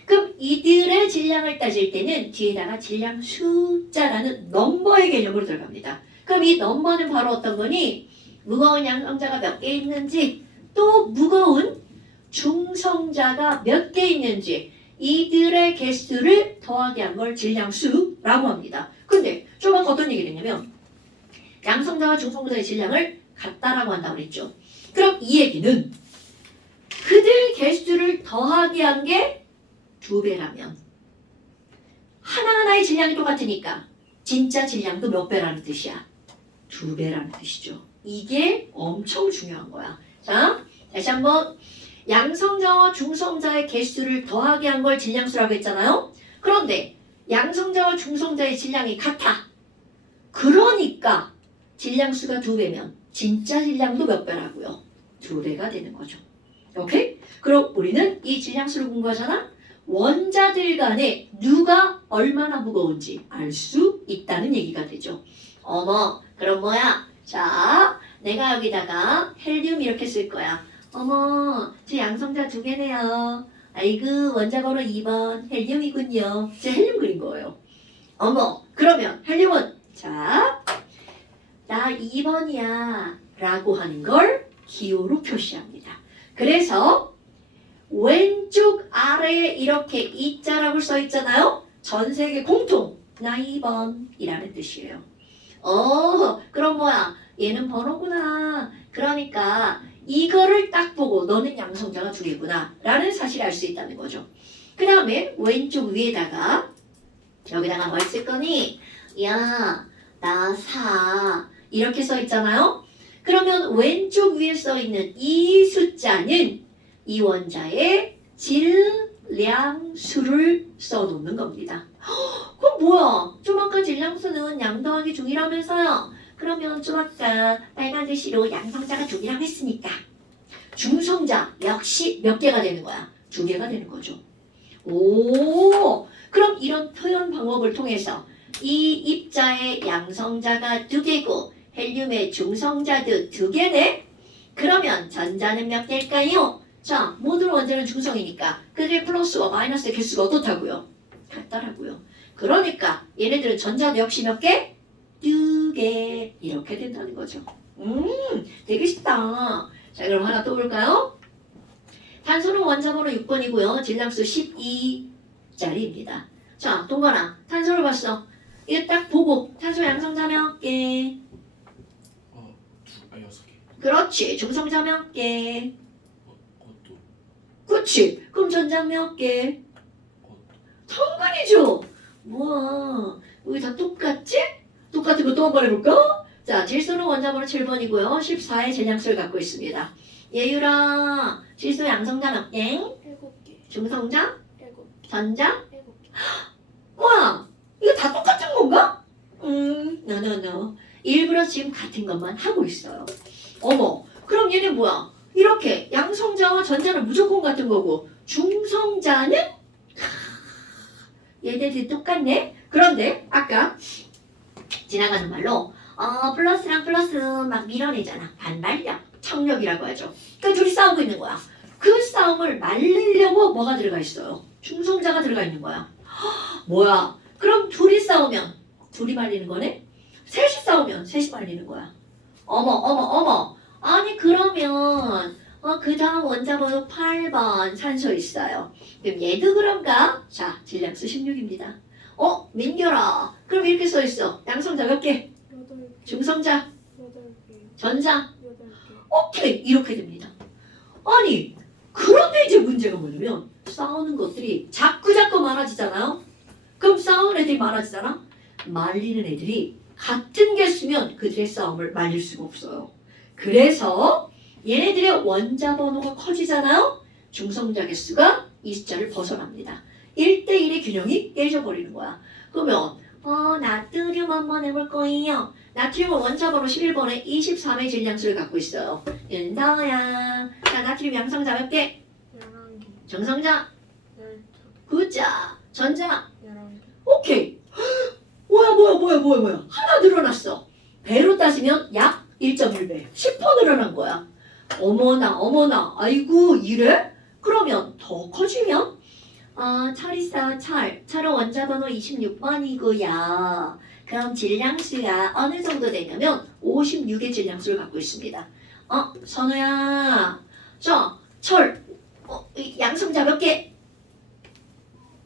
그럼 이들의 질량을 따질 때는 뒤에다가 질량 숫자라는 넘버의 개념으로 들어갑니다. 그럼 이 넘버는 바로 어떤 거니? 무거운 양성자가 몇 개 있는지, 또 무거운 중성자가 몇 개 있는지, 이들의 개수를 더하게 한 걸 질량수라고 합니다. 근데 좀 아까 어떤 얘기를 했냐면 양성자와 중성자의 질량을 같다라고 한다고 그랬죠. 그럼 이 얘기는 그들 개수를 더하게 한 게 2배라면 하나하나의 질량이 똑같으니까 진짜 질량도 몇 배라는 뜻이야? 2배라는 뜻이죠. 이게 엄청 중요한 거야. 자, 다시 한번 양성자와 중성자의 개수를 더하게 한 걸 질량수라고 했잖아요. 그런데 양성자와 중성자의 질량이 같아. 그러니까 질량수가 2배면 진짜 질량도 몇 배라고요? 2배가 되는 거죠. 오케이? 그럼 우리는 이 질량수를 공부하잖아? 원자들 간에 누가 얼마나 무거운지 알 수 있다는 얘기가 되죠. 어머, 그럼 뭐야? 자, 내가 여기다가 헬륨 이렇게 쓸 거야. 어머, 제 양성자 2개네요. 아이고, 원자 번호 2번 헬륨이군요. 제 헬륨 그린 거예요. 어머, 그러면 헬륨은 자, 나 2번이야 라고 하는 걸 기호로 표시합니다. 그래서 왼쪽 아래에 이렇게 이자라고 써 있잖아요. 전 세계 공통 나 2번이라는 뜻이에요. 그럼 뭐야? 얘는 번호구나. 그러니까 이거를 딱 보고 너는 양성자가 2개구나 라는 사실을 알 수 있다는 거죠. 그 다음에 왼쪽 위에다가 여기다가 뭘 쓸 거니? 야, 나 4 이렇게 써 있잖아요. 그러면 왼쪽 위에 써 있는 이 숫자는 이 원자의 질량수를 써놓는 겁니다. 그럼 뭐야? 좀 아까 질량수는 양 더하기 중이라면서요. 그러면 좀 아까 빨간 글씨로 양성자가 2개라고 했으니까 중성자 역시 몇 개가 되는 거야? 2개가 되는 거죠. 오, 그럼 이런 표현 방법을 통해서 이 입자의 양성자가 2개고 헬륨의 중성자도 2개네? 그러면 전자는 몇 개일까요? 자, 모든 원자는 중성이니까 그들의 플러스와 마이너스의 개수가 어떻다고요? 같더라고요. 그러니까 얘네들은 전자도 역시 몇 개? 2개 이렇게 된다는 거죠. 되게 쉽다. 자, 그럼 하나 또 볼까요? 탄소는 원자 번호 6번이고요. 질량수 12짜리입니다. 자, 동건아, 탄소를 봤어. 이거 딱 보고 탄소 양성자 몇 개? 6개. 그렇지. 중성자 몇 개? 그것도. 그렇지. 그럼 전자 몇 개? 당근이죠. 뭐야, 우리 다 똑같지? 똑같은 거 또 한 번 해볼까? 자, 질소는 원자 번호 7번이고요. 14의 질량수를 갖고 있습니다. 예유라, 질소 양성자 몇 개? 7개. 중성자? 7개. 전자? 7개. 뭐야, 이거 다 똑같은 건가? no. 일부러 지금 같은 것만 하고 있어요. 어머, 그럼 얘는 뭐야? 이렇게 양성자와 전자는 무조건 같은 거고 중성자는 얘네들이 똑같네? 그런데 아까 지나가는 말로 플러스랑 플러스 막 밀어내잖아. 반발력, 청력이라고 하죠. 그러니까 둘이 싸우고 있는 거야. 그 싸움을 말리려고 뭐가 들어가 있어요? 중성자가 들어가 있는 거야. 뭐야? 그럼 둘이 싸우면 둘이 말리는 거네? 셋이 싸우면 셋이 말리는 거야. 어머. 아니 그러면 그 다음 원자 번호 8번 산소 있어요. 그럼 얘도 그런가? 자, 질량수 16입니다. 민결아. 그럼 이렇게 써 있어. 양성자 몇 개? 8개. 중성자? 8개. 전자? 8개. 오케이. 이렇게 됩니다. 아니, 그런데 이제 문제가 뭐냐면 싸우는 것들이 자꾸 많아지잖아요. 그럼 싸우는 애들이 많아지잖아. 말리는 애들이 같은 개수면 그들의 싸움을 말릴 수가 없어요. 그래서 얘네들의 원자 번호가 커지잖아요. 중성자 개수가 이 숫자를 벗어납니다. 1대1의 균형이 깨져버리는 거야. 그러면 나트륨 한번 해볼 거예요. 나트륨은 원자 번호 11번에 23의 질량수를 갖고 있어요. 윤서야. 자, 나트륨 양성자 몇 개? 11개. 중성자? 12개. 굿자. 전자? 11개. 오케이. 뭐야. 하나 늘어났어. 배로 따지면 약 1.1배. 10% 늘어난 거야. 어머나. 아이고, 이래? 그러면 더 커지면? 철은 원자 번호 26번이고요. 그럼 질량수가 어느 정도 되냐면 56의 질량수를 갖고 있습니다. 선우야. 자, 철. 양성자 몇 개?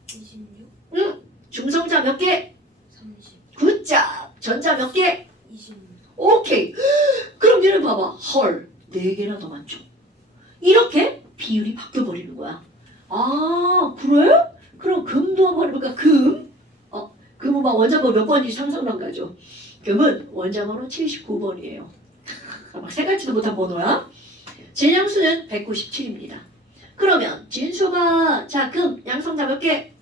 26. 중성자 몇 개? 30. 굿자. 전자 몇 개? 26. 오케이. 그럼 얘는 봐봐. 헐. 4개나 더 많죠. 이렇게 비율이 바뀌어버리는 거야. 그래? 그럼 금도 한번 해볼까? 금은 막 원자 번호 몇 번인지 상상도 안 가죠. 금은 원자 번호 79번이에요. 막 생각지도 못한 번호야. 질량수는 197입니다. 그러면 진수가 자, 금 양성자 몇 개?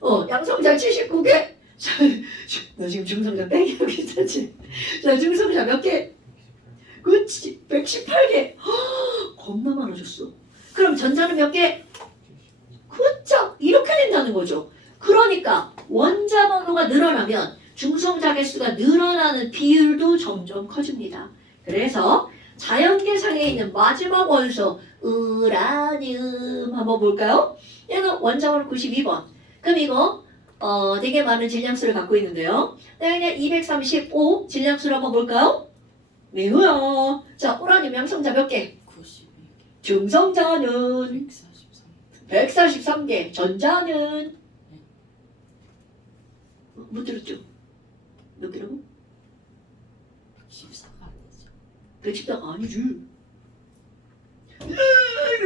79. 양성자 79개? 자, 너 지금 중성자 빼기로 괜찮지? 자, 중성자 몇 개? 그렇지, 118개. 겁나 많아졌어. 그럼 전자는 몇 개? 그렇죠. 이렇게 된다는 거죠. 그러니까 원자 번호가 늘어나면 중성자 개수가 늘어나는 비율도 점점 커집니다. 그래서 자연계상에 있는 마지막 원소 우라늄 한번 볼까요? 얘는 원자 번호 92번. 그럼 이거 되게 많은 질량수를 갖고 있는데요. 그냥 235 질량수를 한번 볼까요? 매우요. 자, 우라늄 양성자 몇 개? 92개. 중성자는 143. 143개. 전자는 못 들었죠? 몇 개라고? 14가 아니죠. 114가 아니지.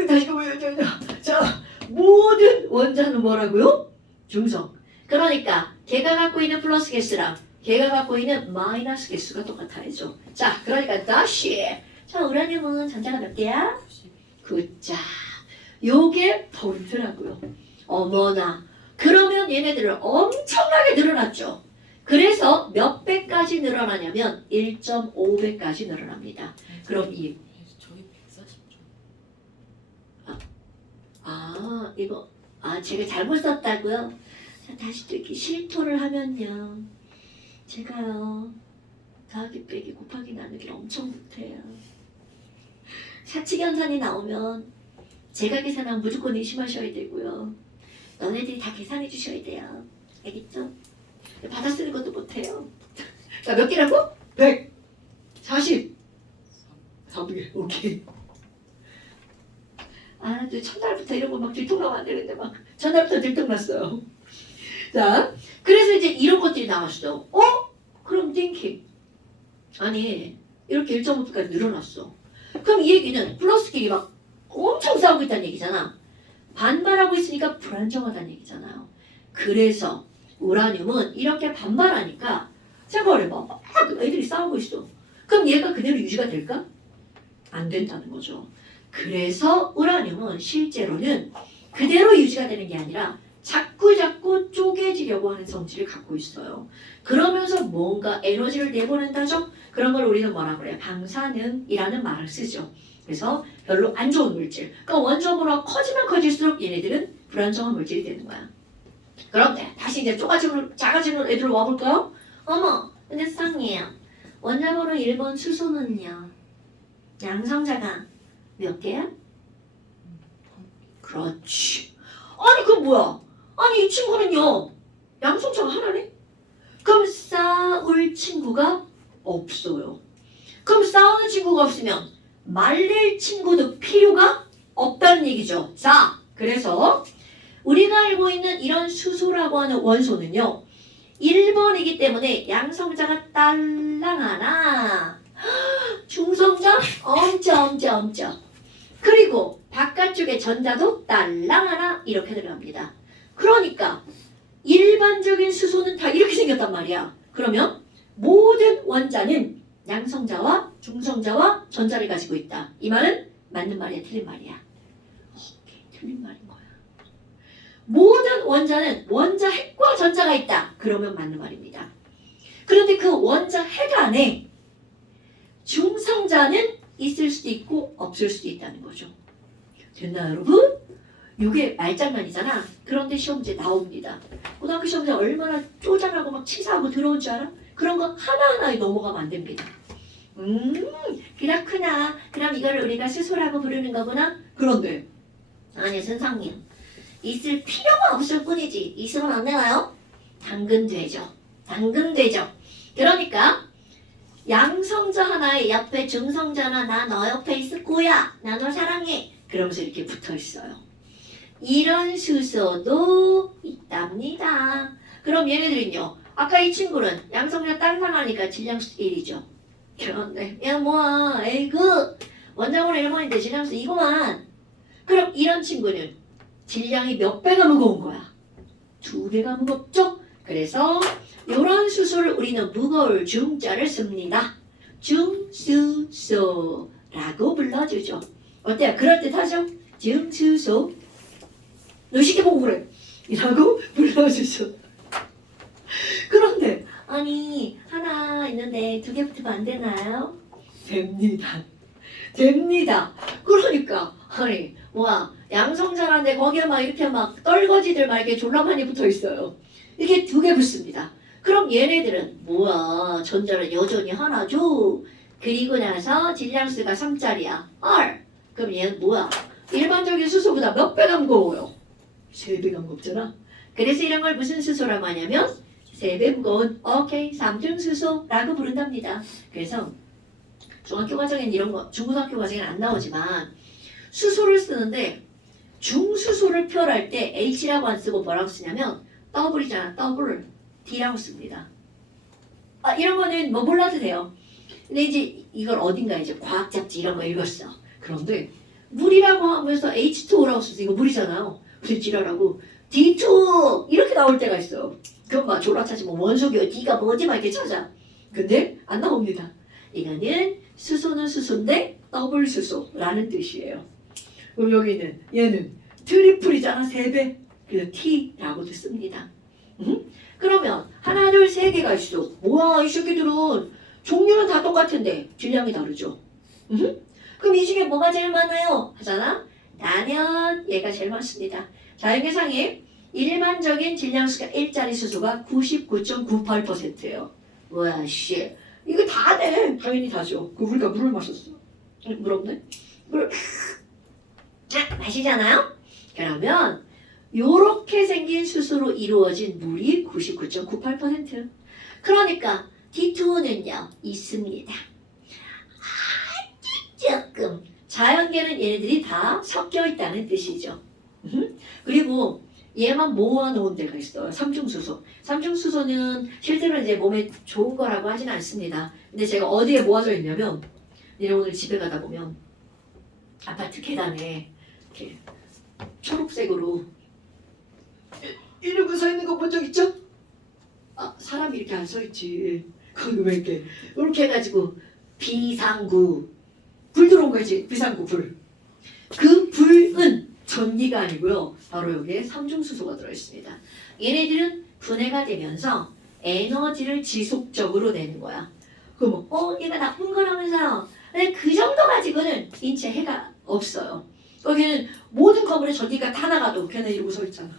다시 보여줘요. 자, 모든 원자는 뭐라고요? 중성. 그러니까 걔가 갖고 있는 플러스 개수랑 걔가 갖고 있는 마이너스 개수가 똑같아야죠. 자, 그러니까 다시. 자, 우라늄은 전자가 몇 개야? 92. 굿자. 요게 포인트라고요. 어머나. 그러면 얘네들은 엄청나게 늘어났죠. 그래서 몇 배까지 늘어나냐면 1.5배까지 늘어납니다. 그럼 이 저기 140점. 이거 제가 잘못 썼다고요? 자, 다시 또 이렇게 실토를 하면요. 제가요. 더하기 빼기 곱하기 나누기를 엄청 못해요. 사칙연산이 나오면 제가 계산하면 무조건 의심하셔야 되고요. 너네들이 다 계산해 주셔야 돼요. 알겠죠? 받아 쓰는 것도 못해요. 자, 몇 개라고? 140. 3개. 오케이. 또 첫날부터 이런 거 막 들통나면 안 되는데 막 첫날부터 들통났어요. 자, 그래서 이제 이런 것들이 나왔어. 그럼 띵킹. 아니, 이렇게 1.5배까지 늘어났어. 그럼 이 얘기는 플러스끼리 막 엄청 싸우고 있다는 얘기잖아. 반발하고 있으니까 불안정하다는 얘기잖아요. 그래서 우라늄은 이렇게 반발하니까 생각해봐. 막 애들이 싸우고 있어. 그럼 얘가 그대로 유지가 될까? 안 된다는 거죠. 그래서 우라늄은 실제로는 그대로 유지가 되는 게 아니라 자꾸 쪼개지려고 하는 성질을 갖고 있어요. 그러면서 뭔가 에너지를 내보낸다죠? 그런 걸 우리는 뭐라 그래요? 방사능이라는 말을 쓰죠. 그래서 별로 안 좋은 물질. 그러니까 원점으로 커지면 커질수록 얘네들은 불안정한 물질이 되는 거야. 그런데 다시 이제 작아지는 애들로 와볼까요? 어머, 근데 수상이에요. 원자번호 1번 수소는요. 양성자가 몇 개야? 그렇지. 아니 그건 뭐야? 아니 이 친구는요. 양성자가 하나네? 그럼 싸울 친구가 없어요. 그럼 싸우는 친구가 없으면 말릴 친구도 필요가 없다는 얘기죠. 자, 그래서 우리가 알고 있는 이런 수소라고 하는 원소는요. 1번이기 때문에 양성자가 딸랑 하나, 중성자 엄청. 그리고 바깥쪽에 전자도 딸랑 하나 이렇게 들어갑니다. 그러니까 일반적인 수소는 다 이렇게 생겼단 말이야. 그러면 모든 원자는 양성자와 중성자와 전자를 가지고 있다. 이 말은 맞는 말이야, 틀린 말이야? 오케이, 틀린 말인 거야. 모든 원자는 원자 핵과 전자가 있다. 그러면 맞는 말입니다. 그런데 그 원자 핵 안에 중성자는 있을 수도 있고 없을 수도 있다는 거죠. 됐나 여러분? 이게 말장난이잖아. 그런데 시험 문제 나옵니다. 고등학교 시험 문제 얼마나 쪼잔하고 막 치사하고 더러운 줄 알아? 그런 거 하나하나에 넘어가면 안 됩니다. 그렇구나. 그럼 이걸 우리가 수소라고 부르는 거구나? 그런데 아니 선생님, 있을 필요가 없을 뿐이지 있으면 안 되나요? 당근 되죠. 그러니까 양성자 하나에 옆에 중성자나 나 너 옆에 있을 거야. 나 너 사랑해. 그러면서 이렇게 붙어 있어요. 이런 수소도 있답니다. 그럼 얘네들은요. 아까 이 친구는 양성자 땅상하니까 질량수 1이죠. 그런데 야 뭐야 에이그 원자번호 1번인데 질량수 이거만. 그럼 이런 친구는 질량이 몇 배가 무거운 거야? 2배가 무겁죠? 그래서 이런 수소를 우리는 무거울 중자를 씁니다. 중수소라고 불러주죠. 어때요? 그럴듯하죠? 중수소. 너 쉽게 보고 그래. 이라고 불러주죠. 아니 하나 있는데 두 개 붙으면 안 되나요? 됩니다. 됩니다. 그러니까 아니 뭐야 양성자라는데 거기에 막 이렇게 막 떨거지들 막 이렇게 졸라 많이 붙어 있어요. 이게 두 개 붙습니다. 그럼 얘네들은 뭐야 전자는 여전히 하나죠. 그리고 나서 질량수가 3짜리야. R. 그럼 얘는 뭐야? 일반적인 수소보다 몇 배가 무거워요? 3배가 무겁잖아. 그래서 이런 걸 무슨 수소라고 하냐면 3배 무거운 오케이 3중수소라고 부른답니다. 그래서 중학교 과정엔 이런 거, 중고등학교 과정엔 안 나오지만 수소를 쓰는데 중수소를 표현할 때 H라고 안 쓰고 뭐라고 쓰냐면 W이잖아. W. D라고 씁니다. 아 이런 거는 뭐 몰라도 돼요. 근데 이제 이걸 어딘가 이제 과학 잡지 이런 거 읽었어. 그런데 물이라고 하면서 H2O라고 써서 이거 물이잖아요. 무슨 지랄하고 D2 이렇게 나올 때가 있어요. 그럼 막 졸라차지 뭐 원소기호 D가 뭐지 막 이렇게 찾아. 근데 안 나옵니다. 이거는 수소는 수소인데 더블 수소라는 뜻이에요. 그럼 여기는 얘는 트리플이잖아 3배. 그래서 T라고도 씁니다. 그러면 하나 둘 세 개가 있어. 뭐야 이 새끼들은 종류는 다 똑같은데 질량이 다르죠. 그럼 이 중에 뭐가 제일 많아요? 하잖아. 나는 얘가 제일 많습니다. 자연계상에 일반적인 질량수가 1짜리 수소가 99.98%예요. 뭐야 씨 이거 다 돼. 당연히 다죠. 그 우리가 물을 마셨어. 물 없네? 물 마시잖아요? 그러면 요렇게 생긴 수소로 이루어진 물이 99.98%. 그러니까 D2O는요 있습니다. 아주 조금. 자연계는 얘네들이 다 섞여 있다는 뜻이죠. 그리고 얘만 모아놓은 데가 있어요. 삼중수소. 삼중수소는 실제로 이제 몸에 좋은 거라고 하진 않습니다. 근데 제가 어디에 모아져 있냐면 얘네 오늘 집에 가다 보면 아파트 계단에 이렇게 초록색으로 이런 거 서 있는 거 본 적 있죠? 아 사람이 이렇게 안 서 있지. 거기 왜 이렇게 해가지고 비상구 불 들어온 거지. 비상구 불. 그 불은 전기가 아니고요. 바로 여기에 삼중수소가 들어있습니다. 얘네들은 분해가 되면서 에너지를 지속적으로 내는 거야. 그럼 얘가 나쁜 거라면서요. 근데 그 정도 가지고는 인체 해가 없어요. 여기는 모든 건물에 전기가 다 나가도 걔네 이러고 서 있잖아.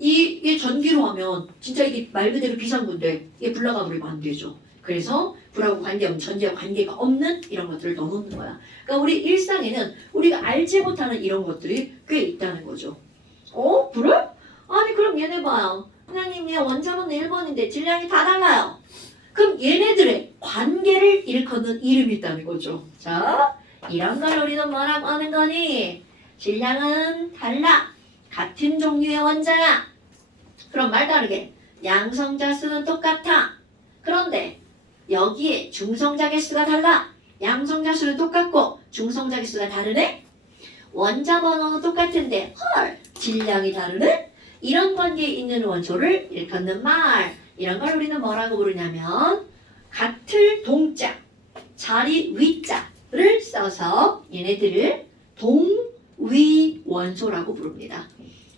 이게 전기로 하면 진짜 이게 말 그대로 비상구인데 이게 불 나가 버리면 안 되죠. 그래서 불하고 관계없는 전기와 관계가 없는 이런 것들을 넣어놓는 거야. 그러니까 우리 일상에는 우리가 알지 못하는 이런 것들이 꽤 있다는 거죠. 그래? 아니 그럼 얘네 봐요. 선생님이 원자는 1번인데 질량이 다 달라요. 그럼 얘네들의 관계를 일컫는 이름이 있다는 거죠. 자, 이런 걸 우리는 뭐라고 하는 거니? 질량은 달라. 같은 종류의 원자야. 그럼 말 다르게 양성자 수는 똑같아. 그런데 여기에 중성자 개수가 달라. 양성자 수는 똑같고 중성자 개수가 다르네? 원자 번호는 똑같은데 헐 질량이 다르네? 이런 관계에 있는 원소를 일컫는 말. 이런 걸 우리는 뭐라고 부르냐면 같을 동자, 자리 위자를 써서 얘네들을 동위원소라고 부릅니다.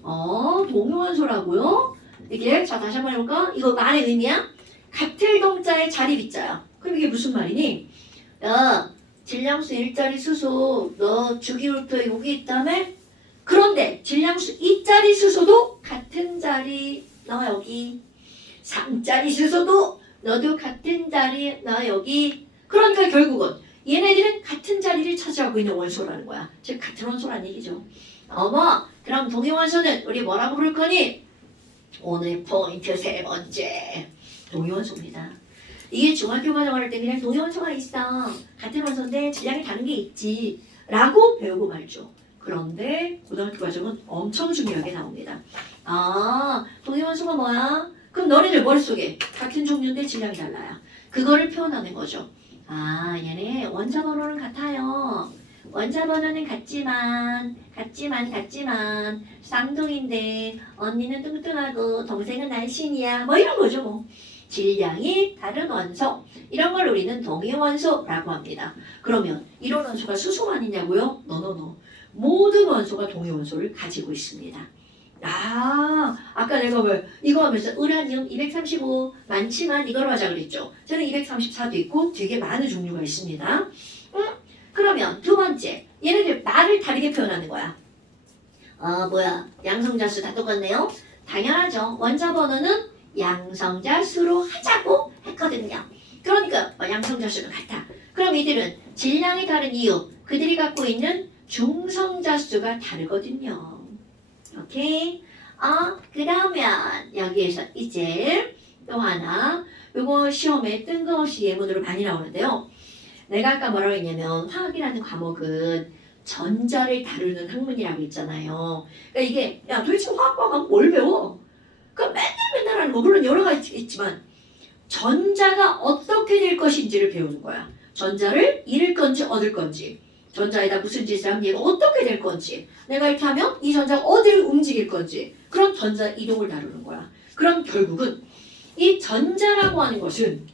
동위원소라고요? 이게 자 다시 한번 해볼까? 이거 말의 의미야? 같을 동자의 자리 위자야. 그럼 이게 무슨 말이니? 야 질량수 1짜리 수소 너 주기율표 여기 있다며? 그런데 질량수 2짜리 수소도 같은 자리 너 여기 3짜리 수소도 너도 같은 자리 너 여기. 그러니까 결국은 얘네들은 같은 자리를 차지하고 있는 원소라는 거야. 즉 같은 원소라는 얘기죠. 그럼 동위원소는 우리 뭐라고 부를 거니? 오늘 포인트 3번째 동위원소입니다. 이게 중학교 과정을 할 때 그냥 동위원소가 있어. 같은 원소인데 질량이 다른 게 있지 라고 배우고 말죠. 그런데 고등학교 과정은 엄청 중요하게 나옵니다. 동위원소가 뭐야? 그럼 너네들 머릿속에 같은 종류인데 질량이 달라요. 그거를 표현하는 거죠. 얘네 원자 번호는 같아요. 원자 번호는 같지만 쌍둥이인데 언니는 뚱뚱하고 동생은 날씬이야. 뭐 이런 거죠 뭐. 질량이 다른 원소. 이런 걸 우리는 동위원소라고 합니다. 그러면 이런 원소가 수소만이냐고요? 노노노. 모든 원소가 동위원소를 가지고 있습니다. 아까 내가 왜 이거 하면서 우라늄 235 많지만 이걸로 하자 그랬죠. 저는 234도 있고 되게 많은 종류가 있습니다. 그러면 두 번째, 얘네들 말을 다르게 표현하는 거야. 양성자 수 다 똑같네요. 당연하죠. 원자 번호는 양성자 수로 하자고 했거든요. 그러니까 양성자 수는 같아. 그럼 이들은 질량이 다른 이유, 그들이 갖고 있는 중성자 수가 다르거든요. 오케이? 그러면 여기에서 이제 또 하나, 요거 시험에 뜬금없이 예문으로 많이 나오는데요. 내가 아까 뭐라고 했냐면 화학이라는 과목은 전자를 다루는 학문이라고 했잖아요. 그러니까 이게 야 도대체 화학과가 뭘 배워? 그 맨날 하는 거 물론 여러 가지 있지만 전자가 어떻게 될 것인지를 배우는 거야. 전자를 잃을 건지 얻을 건지, 전자에다 무슨 짓을 하면 얘가 어떻게 될 건지, 내가 이렇게 하면 이 전자가 어디를 움직일 건지, 그런 전자 이동을 다루는 거야. 그럼 결국은 이 전자라고 하는 것은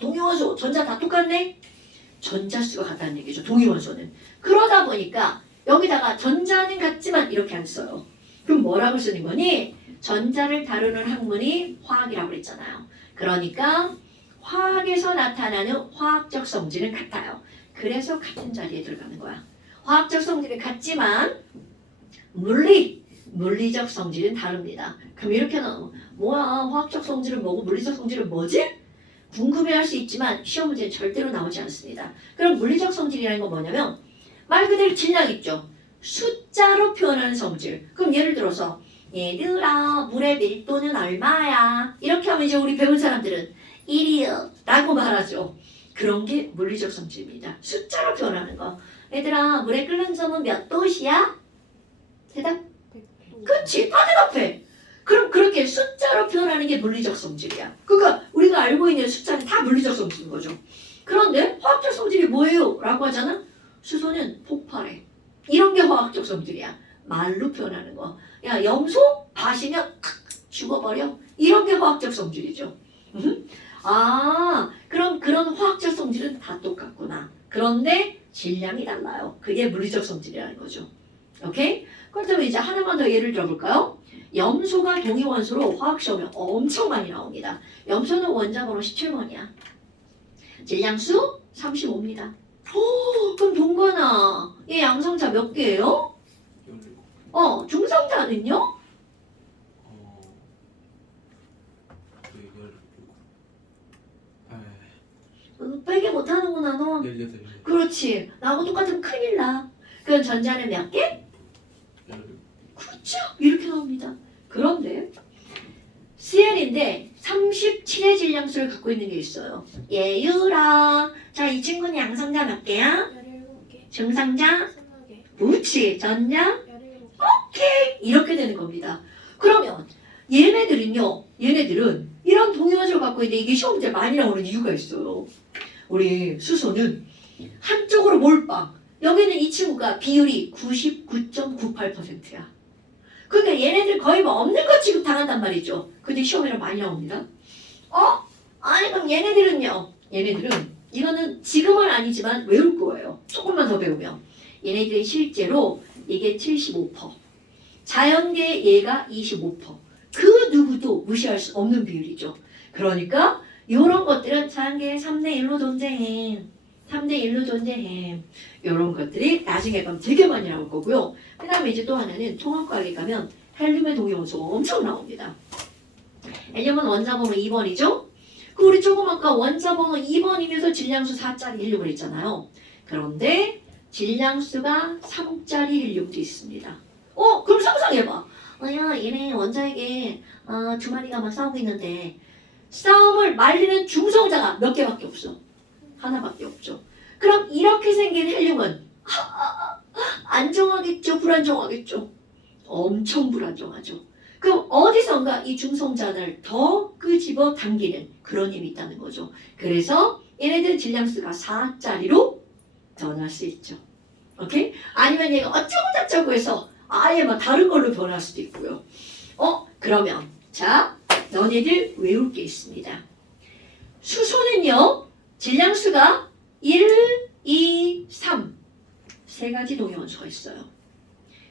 동위원소 전자 다 똑같네? 전자수가 같다는 얘기죠. 동위원소는. 그러다 보니까 여기다가 전자는 같지만 이렇게 안 써요. 그럼 뭐라고 쓰는 거니? 전자를 다루는 학문이 화학이라고 그랬잖아요. 그러니까 화학에서 나타나는 화학적 성질은 같아요. 그래서 같은 자리에 들어가는 거야. 화학적 성질은 같지만 물리적 성질은 다릅니다. 그럼 이렇게 나오면 뭐야 화학적 성질은 뭐고 물리적 성질은 뭐지? 궁금해할 수 있지만 시험 문제는 절대로 나오지 않습니다. 그럼 물리적 성질이라는 건 뭐냐면 말 그대로 질량 있죠. 숫자로 표현하는 성질. 그럼 예를 들어서 얘들아 물의 밀도는 얼마야? 이렇게 하면 이제 우리 배운 사람들은 1이요 라고 말하죠. 그런 게 물리적 성질입니다. 숫자로 표현하는 거. 얘들아 물의 끓는 점은 몇 도시야? 대답? 그치 다 대답해. 그럼 그렇게 숫자로 표현하는 게 물리적 성질이야. 그러니까 우리가 알고 있는 숫자는 다 물리적 성질인 거죠. 그런데 화학적 성질이 뭐예요? 라고 하잖아. 수소는 폭발해. 이런 게 화학적 성질이야. 말로 표현하는 거. 야 염소 마시면 죽어버려. 이런 게 화학적 성질이죠. 그럼 그런 화학적 성질은 다 똑같구나. 그런데 질량이 달라요. 그게 물리적 성질이라는 거죠. 오케이? 그렇다면 이제 하나만 더 예를 들어볼까요? 염소가 동위원소로 화학시험에 엄청 많이 나옵니다. 염소는 원자번호 17번이야. 질량수 35입니다. 그럼 동건아, 얘 양성자 몇 개예요? 17. 중성자는요? 빼게 못하는구나 너. 18. 그렇지. 나하고 똑같으면 큰일 나. 그럼 전자는 몇 개? 17. 그렇죠. 이렇게 나옵니다. 그런데 CL인데 37의 질량수를 갖고 있는 게 있어요. 예유라. 자, 이 친구는 양성자 몇 개야? 17개, 중성자? 20개, 그렇지. 전자? 17개. 이렇게 되는 겁니다. 그러면 얘네들은 이런 동위원소를 갖고 있는데 이게 시험 문제 많이 나오는 이유가 있어요. 우리 수소는 한쪽으로 몰빵. 여기는 이 친구가 비율이 99.98%야. 그러니까 얘네들 거의 뭐 없는 것 취급당한단 말이죠. 근데 시험에는 많이 나옵니다. 그럼 얘네들은요. 얘네들은 이거는 지금은 아니지만 외울 거예요. 조금만 더 배우면. 얘네들이 실제로 이게 75%. 자연계 얘가 25%. 그 누구도 무시할 수 없는 비율이죠. 그러니까 이런 것들은 자연계 3대 1로 존재해. 3대 1로 존재해. 이런 것들이 나중에 가면 되게 많이 나올 거고요. 그 다음에 이제 또 하나는 통합과학에 가면 헬륨의 동위원소가 엄청 나옵니다. 헬륨은 원자번호 2번이죠? 그 우리 조금 아까 원자번호 2번이면서 질량수 4짜리 헬륨을 했잖아요. 그런데 질량수가 3짜리 헬륨도 있습니다. 그럼 상상해봐. 야 얘네 원자에게 두 마리가 막 싸우고 있는데 싸움을 말리는 중성자가 몇 개밖에 없어. 하나밖에 없죠. 그럼 이렇게 생긴 헬륨은 안정하겠죠? 불안정하겠죠? 엄청 불안정하죠. 그럼 어디선가 이 중성자를 더 끄집어 당기는 그런 힘이 있다는 거죠. 그래서 얘네들 질량수가 4짜리로 변할 수 있죠. 오케이? 아니면 얘가 어쩌고저쩌고 해서 아예 막 다른 걸로 변할 수도 있고요. 그러면 자 너네들 외울 게 있습니다. 수소는요. 질량수가 1, 2, 3 세 가지 동위원소가 있어요.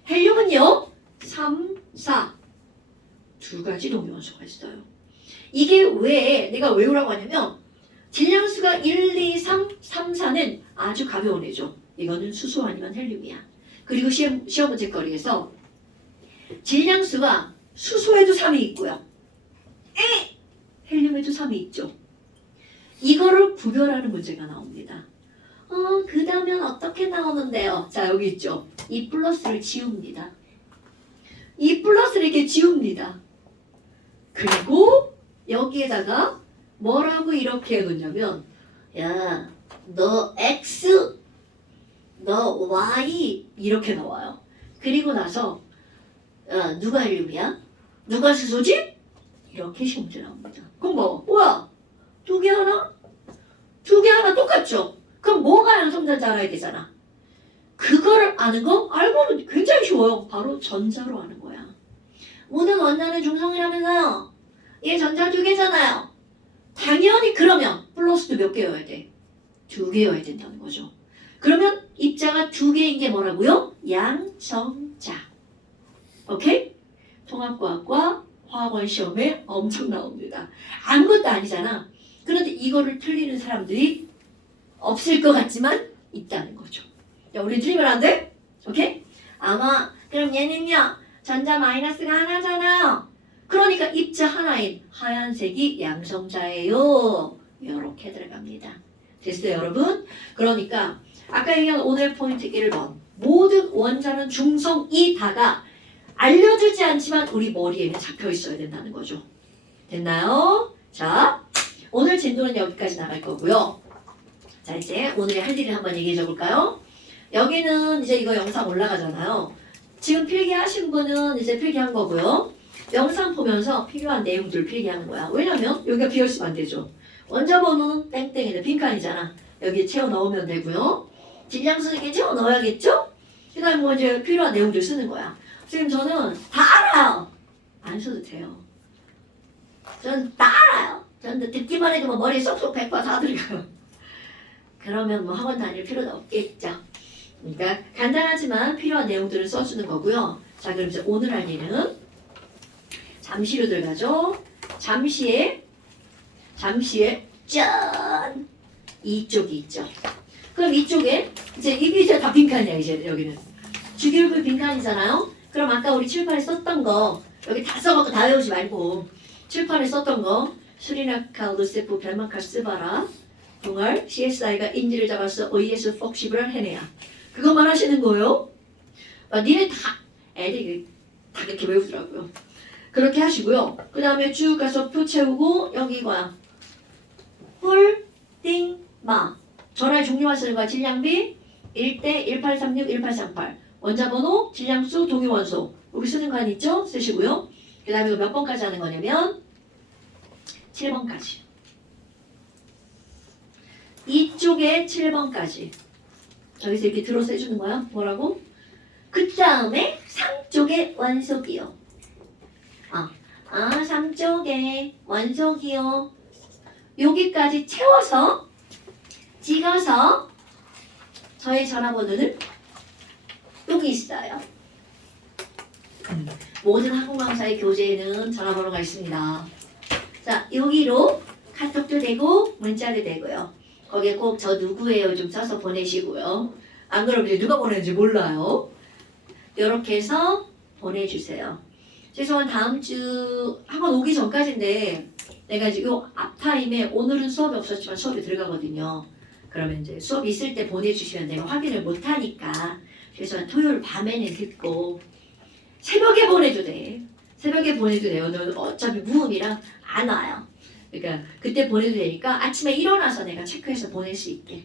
헬륨은요. 3, 4 두 가지 동위원소가 있어요. 이게 왜 내가 외우라고 하냐면 질량수가 1, 2, 3, 4는 아주 가벼운 애죠. 이거는 수소 아니면 헬륨이야. 그리고 시험 문제거리에서 질량수가 수소에도 3이 있고요. 헬륨에도 3이 있죠. 이거를 구별하는 문제가 나옵니다. 그 다음엔 어떻게 나오는데요? 자, 여기 있죠. 이 플러스를 지웁니다. 이 플러스를 이렇게 지웁니다. 그리고 여기에다가 뭐라고 이렇게 해놓냐면 야, 너 X, 너 Y 이렇게 나와요. 그리고 나서 누가 헬륨이야? 누가 수소지? 이렇게 시험 문제 나옵니다. 그럼 뭐? 뭐야? 두 개 하나 똑같죠? 그럼 뭐가 양성자인지 알아야 되잖아. 그거를 아는 거 알고는 굉장히 쉬워요. 바로 전자로 아는 거야. 모든 원자는 중성이라면서요. 얘 전자 두 개잖아요. 당연히 그러면 플러스도 몇 개여야 돼? 두 개여야 된다는 거죠. 그러면 입자가 두 개인 게 뭐라고요? 양성자. 오케이? 통합과학과 화학원 시험에 엄청 나옵니다. 아무것도 아니잖아. 그런데 이거를 틀리는 사람들이 없을 것 같지만 있다는 거죠. 야, 우리 틀리면 안 돼? 오케이? 아마 그럼 얘는요. 전자 마이너스가 하나잖아요. 그러니까 입자 하나인 하얀색이 양성자예요. 이렇게 들어갑니다. 됐어요, 여러분? 그러니까 아까 얘기한 오늘 포인트 1번. 모든 원자는 중성이다가 알려주지 않지만 우리 머리에는 잡혀 있어야 된다는 거죠. 됐나요? 자, 오늘 진도는 여기까지 나갈 거고요. 자, 이제 오늘의 할 일을 한번 얘기해 줘 볼까요? 여기는 이제 이거 영상 올라가잖아요. 지금 필기하신 분은 이제 필기한 거고요. 영상 보면서 필요한 내용들 필기하는 거야. 왜냐면 여기가 비어있으면 안 되죠. 원자 번호는 땡땡인데 빈칸이잖아. 여기 채워 넣으면 되고요. 질량수 이렇게 채워 넣어야겠죠? 그 다음에 뭐 이제 필요한 내용들 쓰는 거야. 지금 저는 다 알아요. 안 써도 돼요. 저는 다 알아요. 저는 듣기만 해도 뭐 머리에 쏙쏙 100% 다 들어가요. 그러면 뭐 학원 다닐 필요도 없겠죠. 그러니까 간단하지만 필요한 내용들을 써주는 거고요. 자, 그럼 이제 오늘 할 일은 잠시로 들어가죠. 잠시에 짠! 이쪽이 있죠. 그럼 이쪽에 이제 이게 다 빈칸이야. 이제 여기는 주기율 빈칸이잖아요. 그럼 아까 우리 칠판에 썼던 거 여기 다 써갖고 다 외우지 말고 칠판에 썼던 거 수리나카, 루세프, 벨만카, 스바라, 동알, CSI가 인지를 잡아서 OES 폭시브를 해내야. 그것만 하시는 거예요. 니네 다 애들이 다 이렇게 외우더라고요. 그렇게 하시고요. 그 다음에 쭉 가서 표 채우고 여기 이거야. 뿔, 띵, 마. 전화의 종류만 쓰는 거야. 질량비 1대 1836, 1838. 원자번호, 질량수, 동위원소. 여기 쓰는 거 하나 있죠? 쓰시고요. 그 다음에 몇 번까지 하는 거냐면 7번까지. 이쪽에 7번까지. 여기서 이렇게 들어서 해주는 거야. 뭐라고? 그 다음에 3쪽에 원소기요. 3쪽에 원소기요. 여기까지 채워서 찍어서 저의 전화번호는 여기 있어요. 모든 항공강사의 교재에는 전화번호가 있습니다. 자, 여기로 카톡도 되고 문자도 되고요. 거기에 꼭 저 누구예요 좀 써서 보내시고요. 안 그러면 이제 누가 보내는지 몰라요. 이렇게 해서 보내주세요. 죄송한 다음 주 학원 오기 전까지인데 내가 이제 요 앞타임에 오늘은 수업이 없었지만 수업이 들어가거든요. 그러면 이제 수업 있을 때 보내주시면 내가 확인을 못하니까 그래서 토요일 밤에는 듣고 새벽에 보내도 돼. 새벽에 보내도 돼요. 너는 어차피 무음이랑 안 와요. 그러니까 그때 보내도 되니까 아침에 일어나서 내가 체크해서 보낼 수 있게.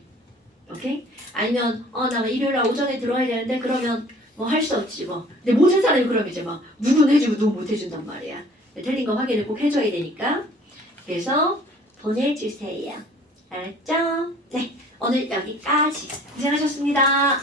오케이? 아니면 나 일요일 날 오전에 들어와야 되는데 그러면 뭐 할 수 없지 뭐. 근데 모든 사람이 그럼 이제 막 누구는 해주고 누구 못 해준단 말이야. 틀린 거 확인을 꼭 해줘야 되니까. 그래서 보내주세요. 알았죠? 네, 오늘 여기까지. 고생하셨습니다.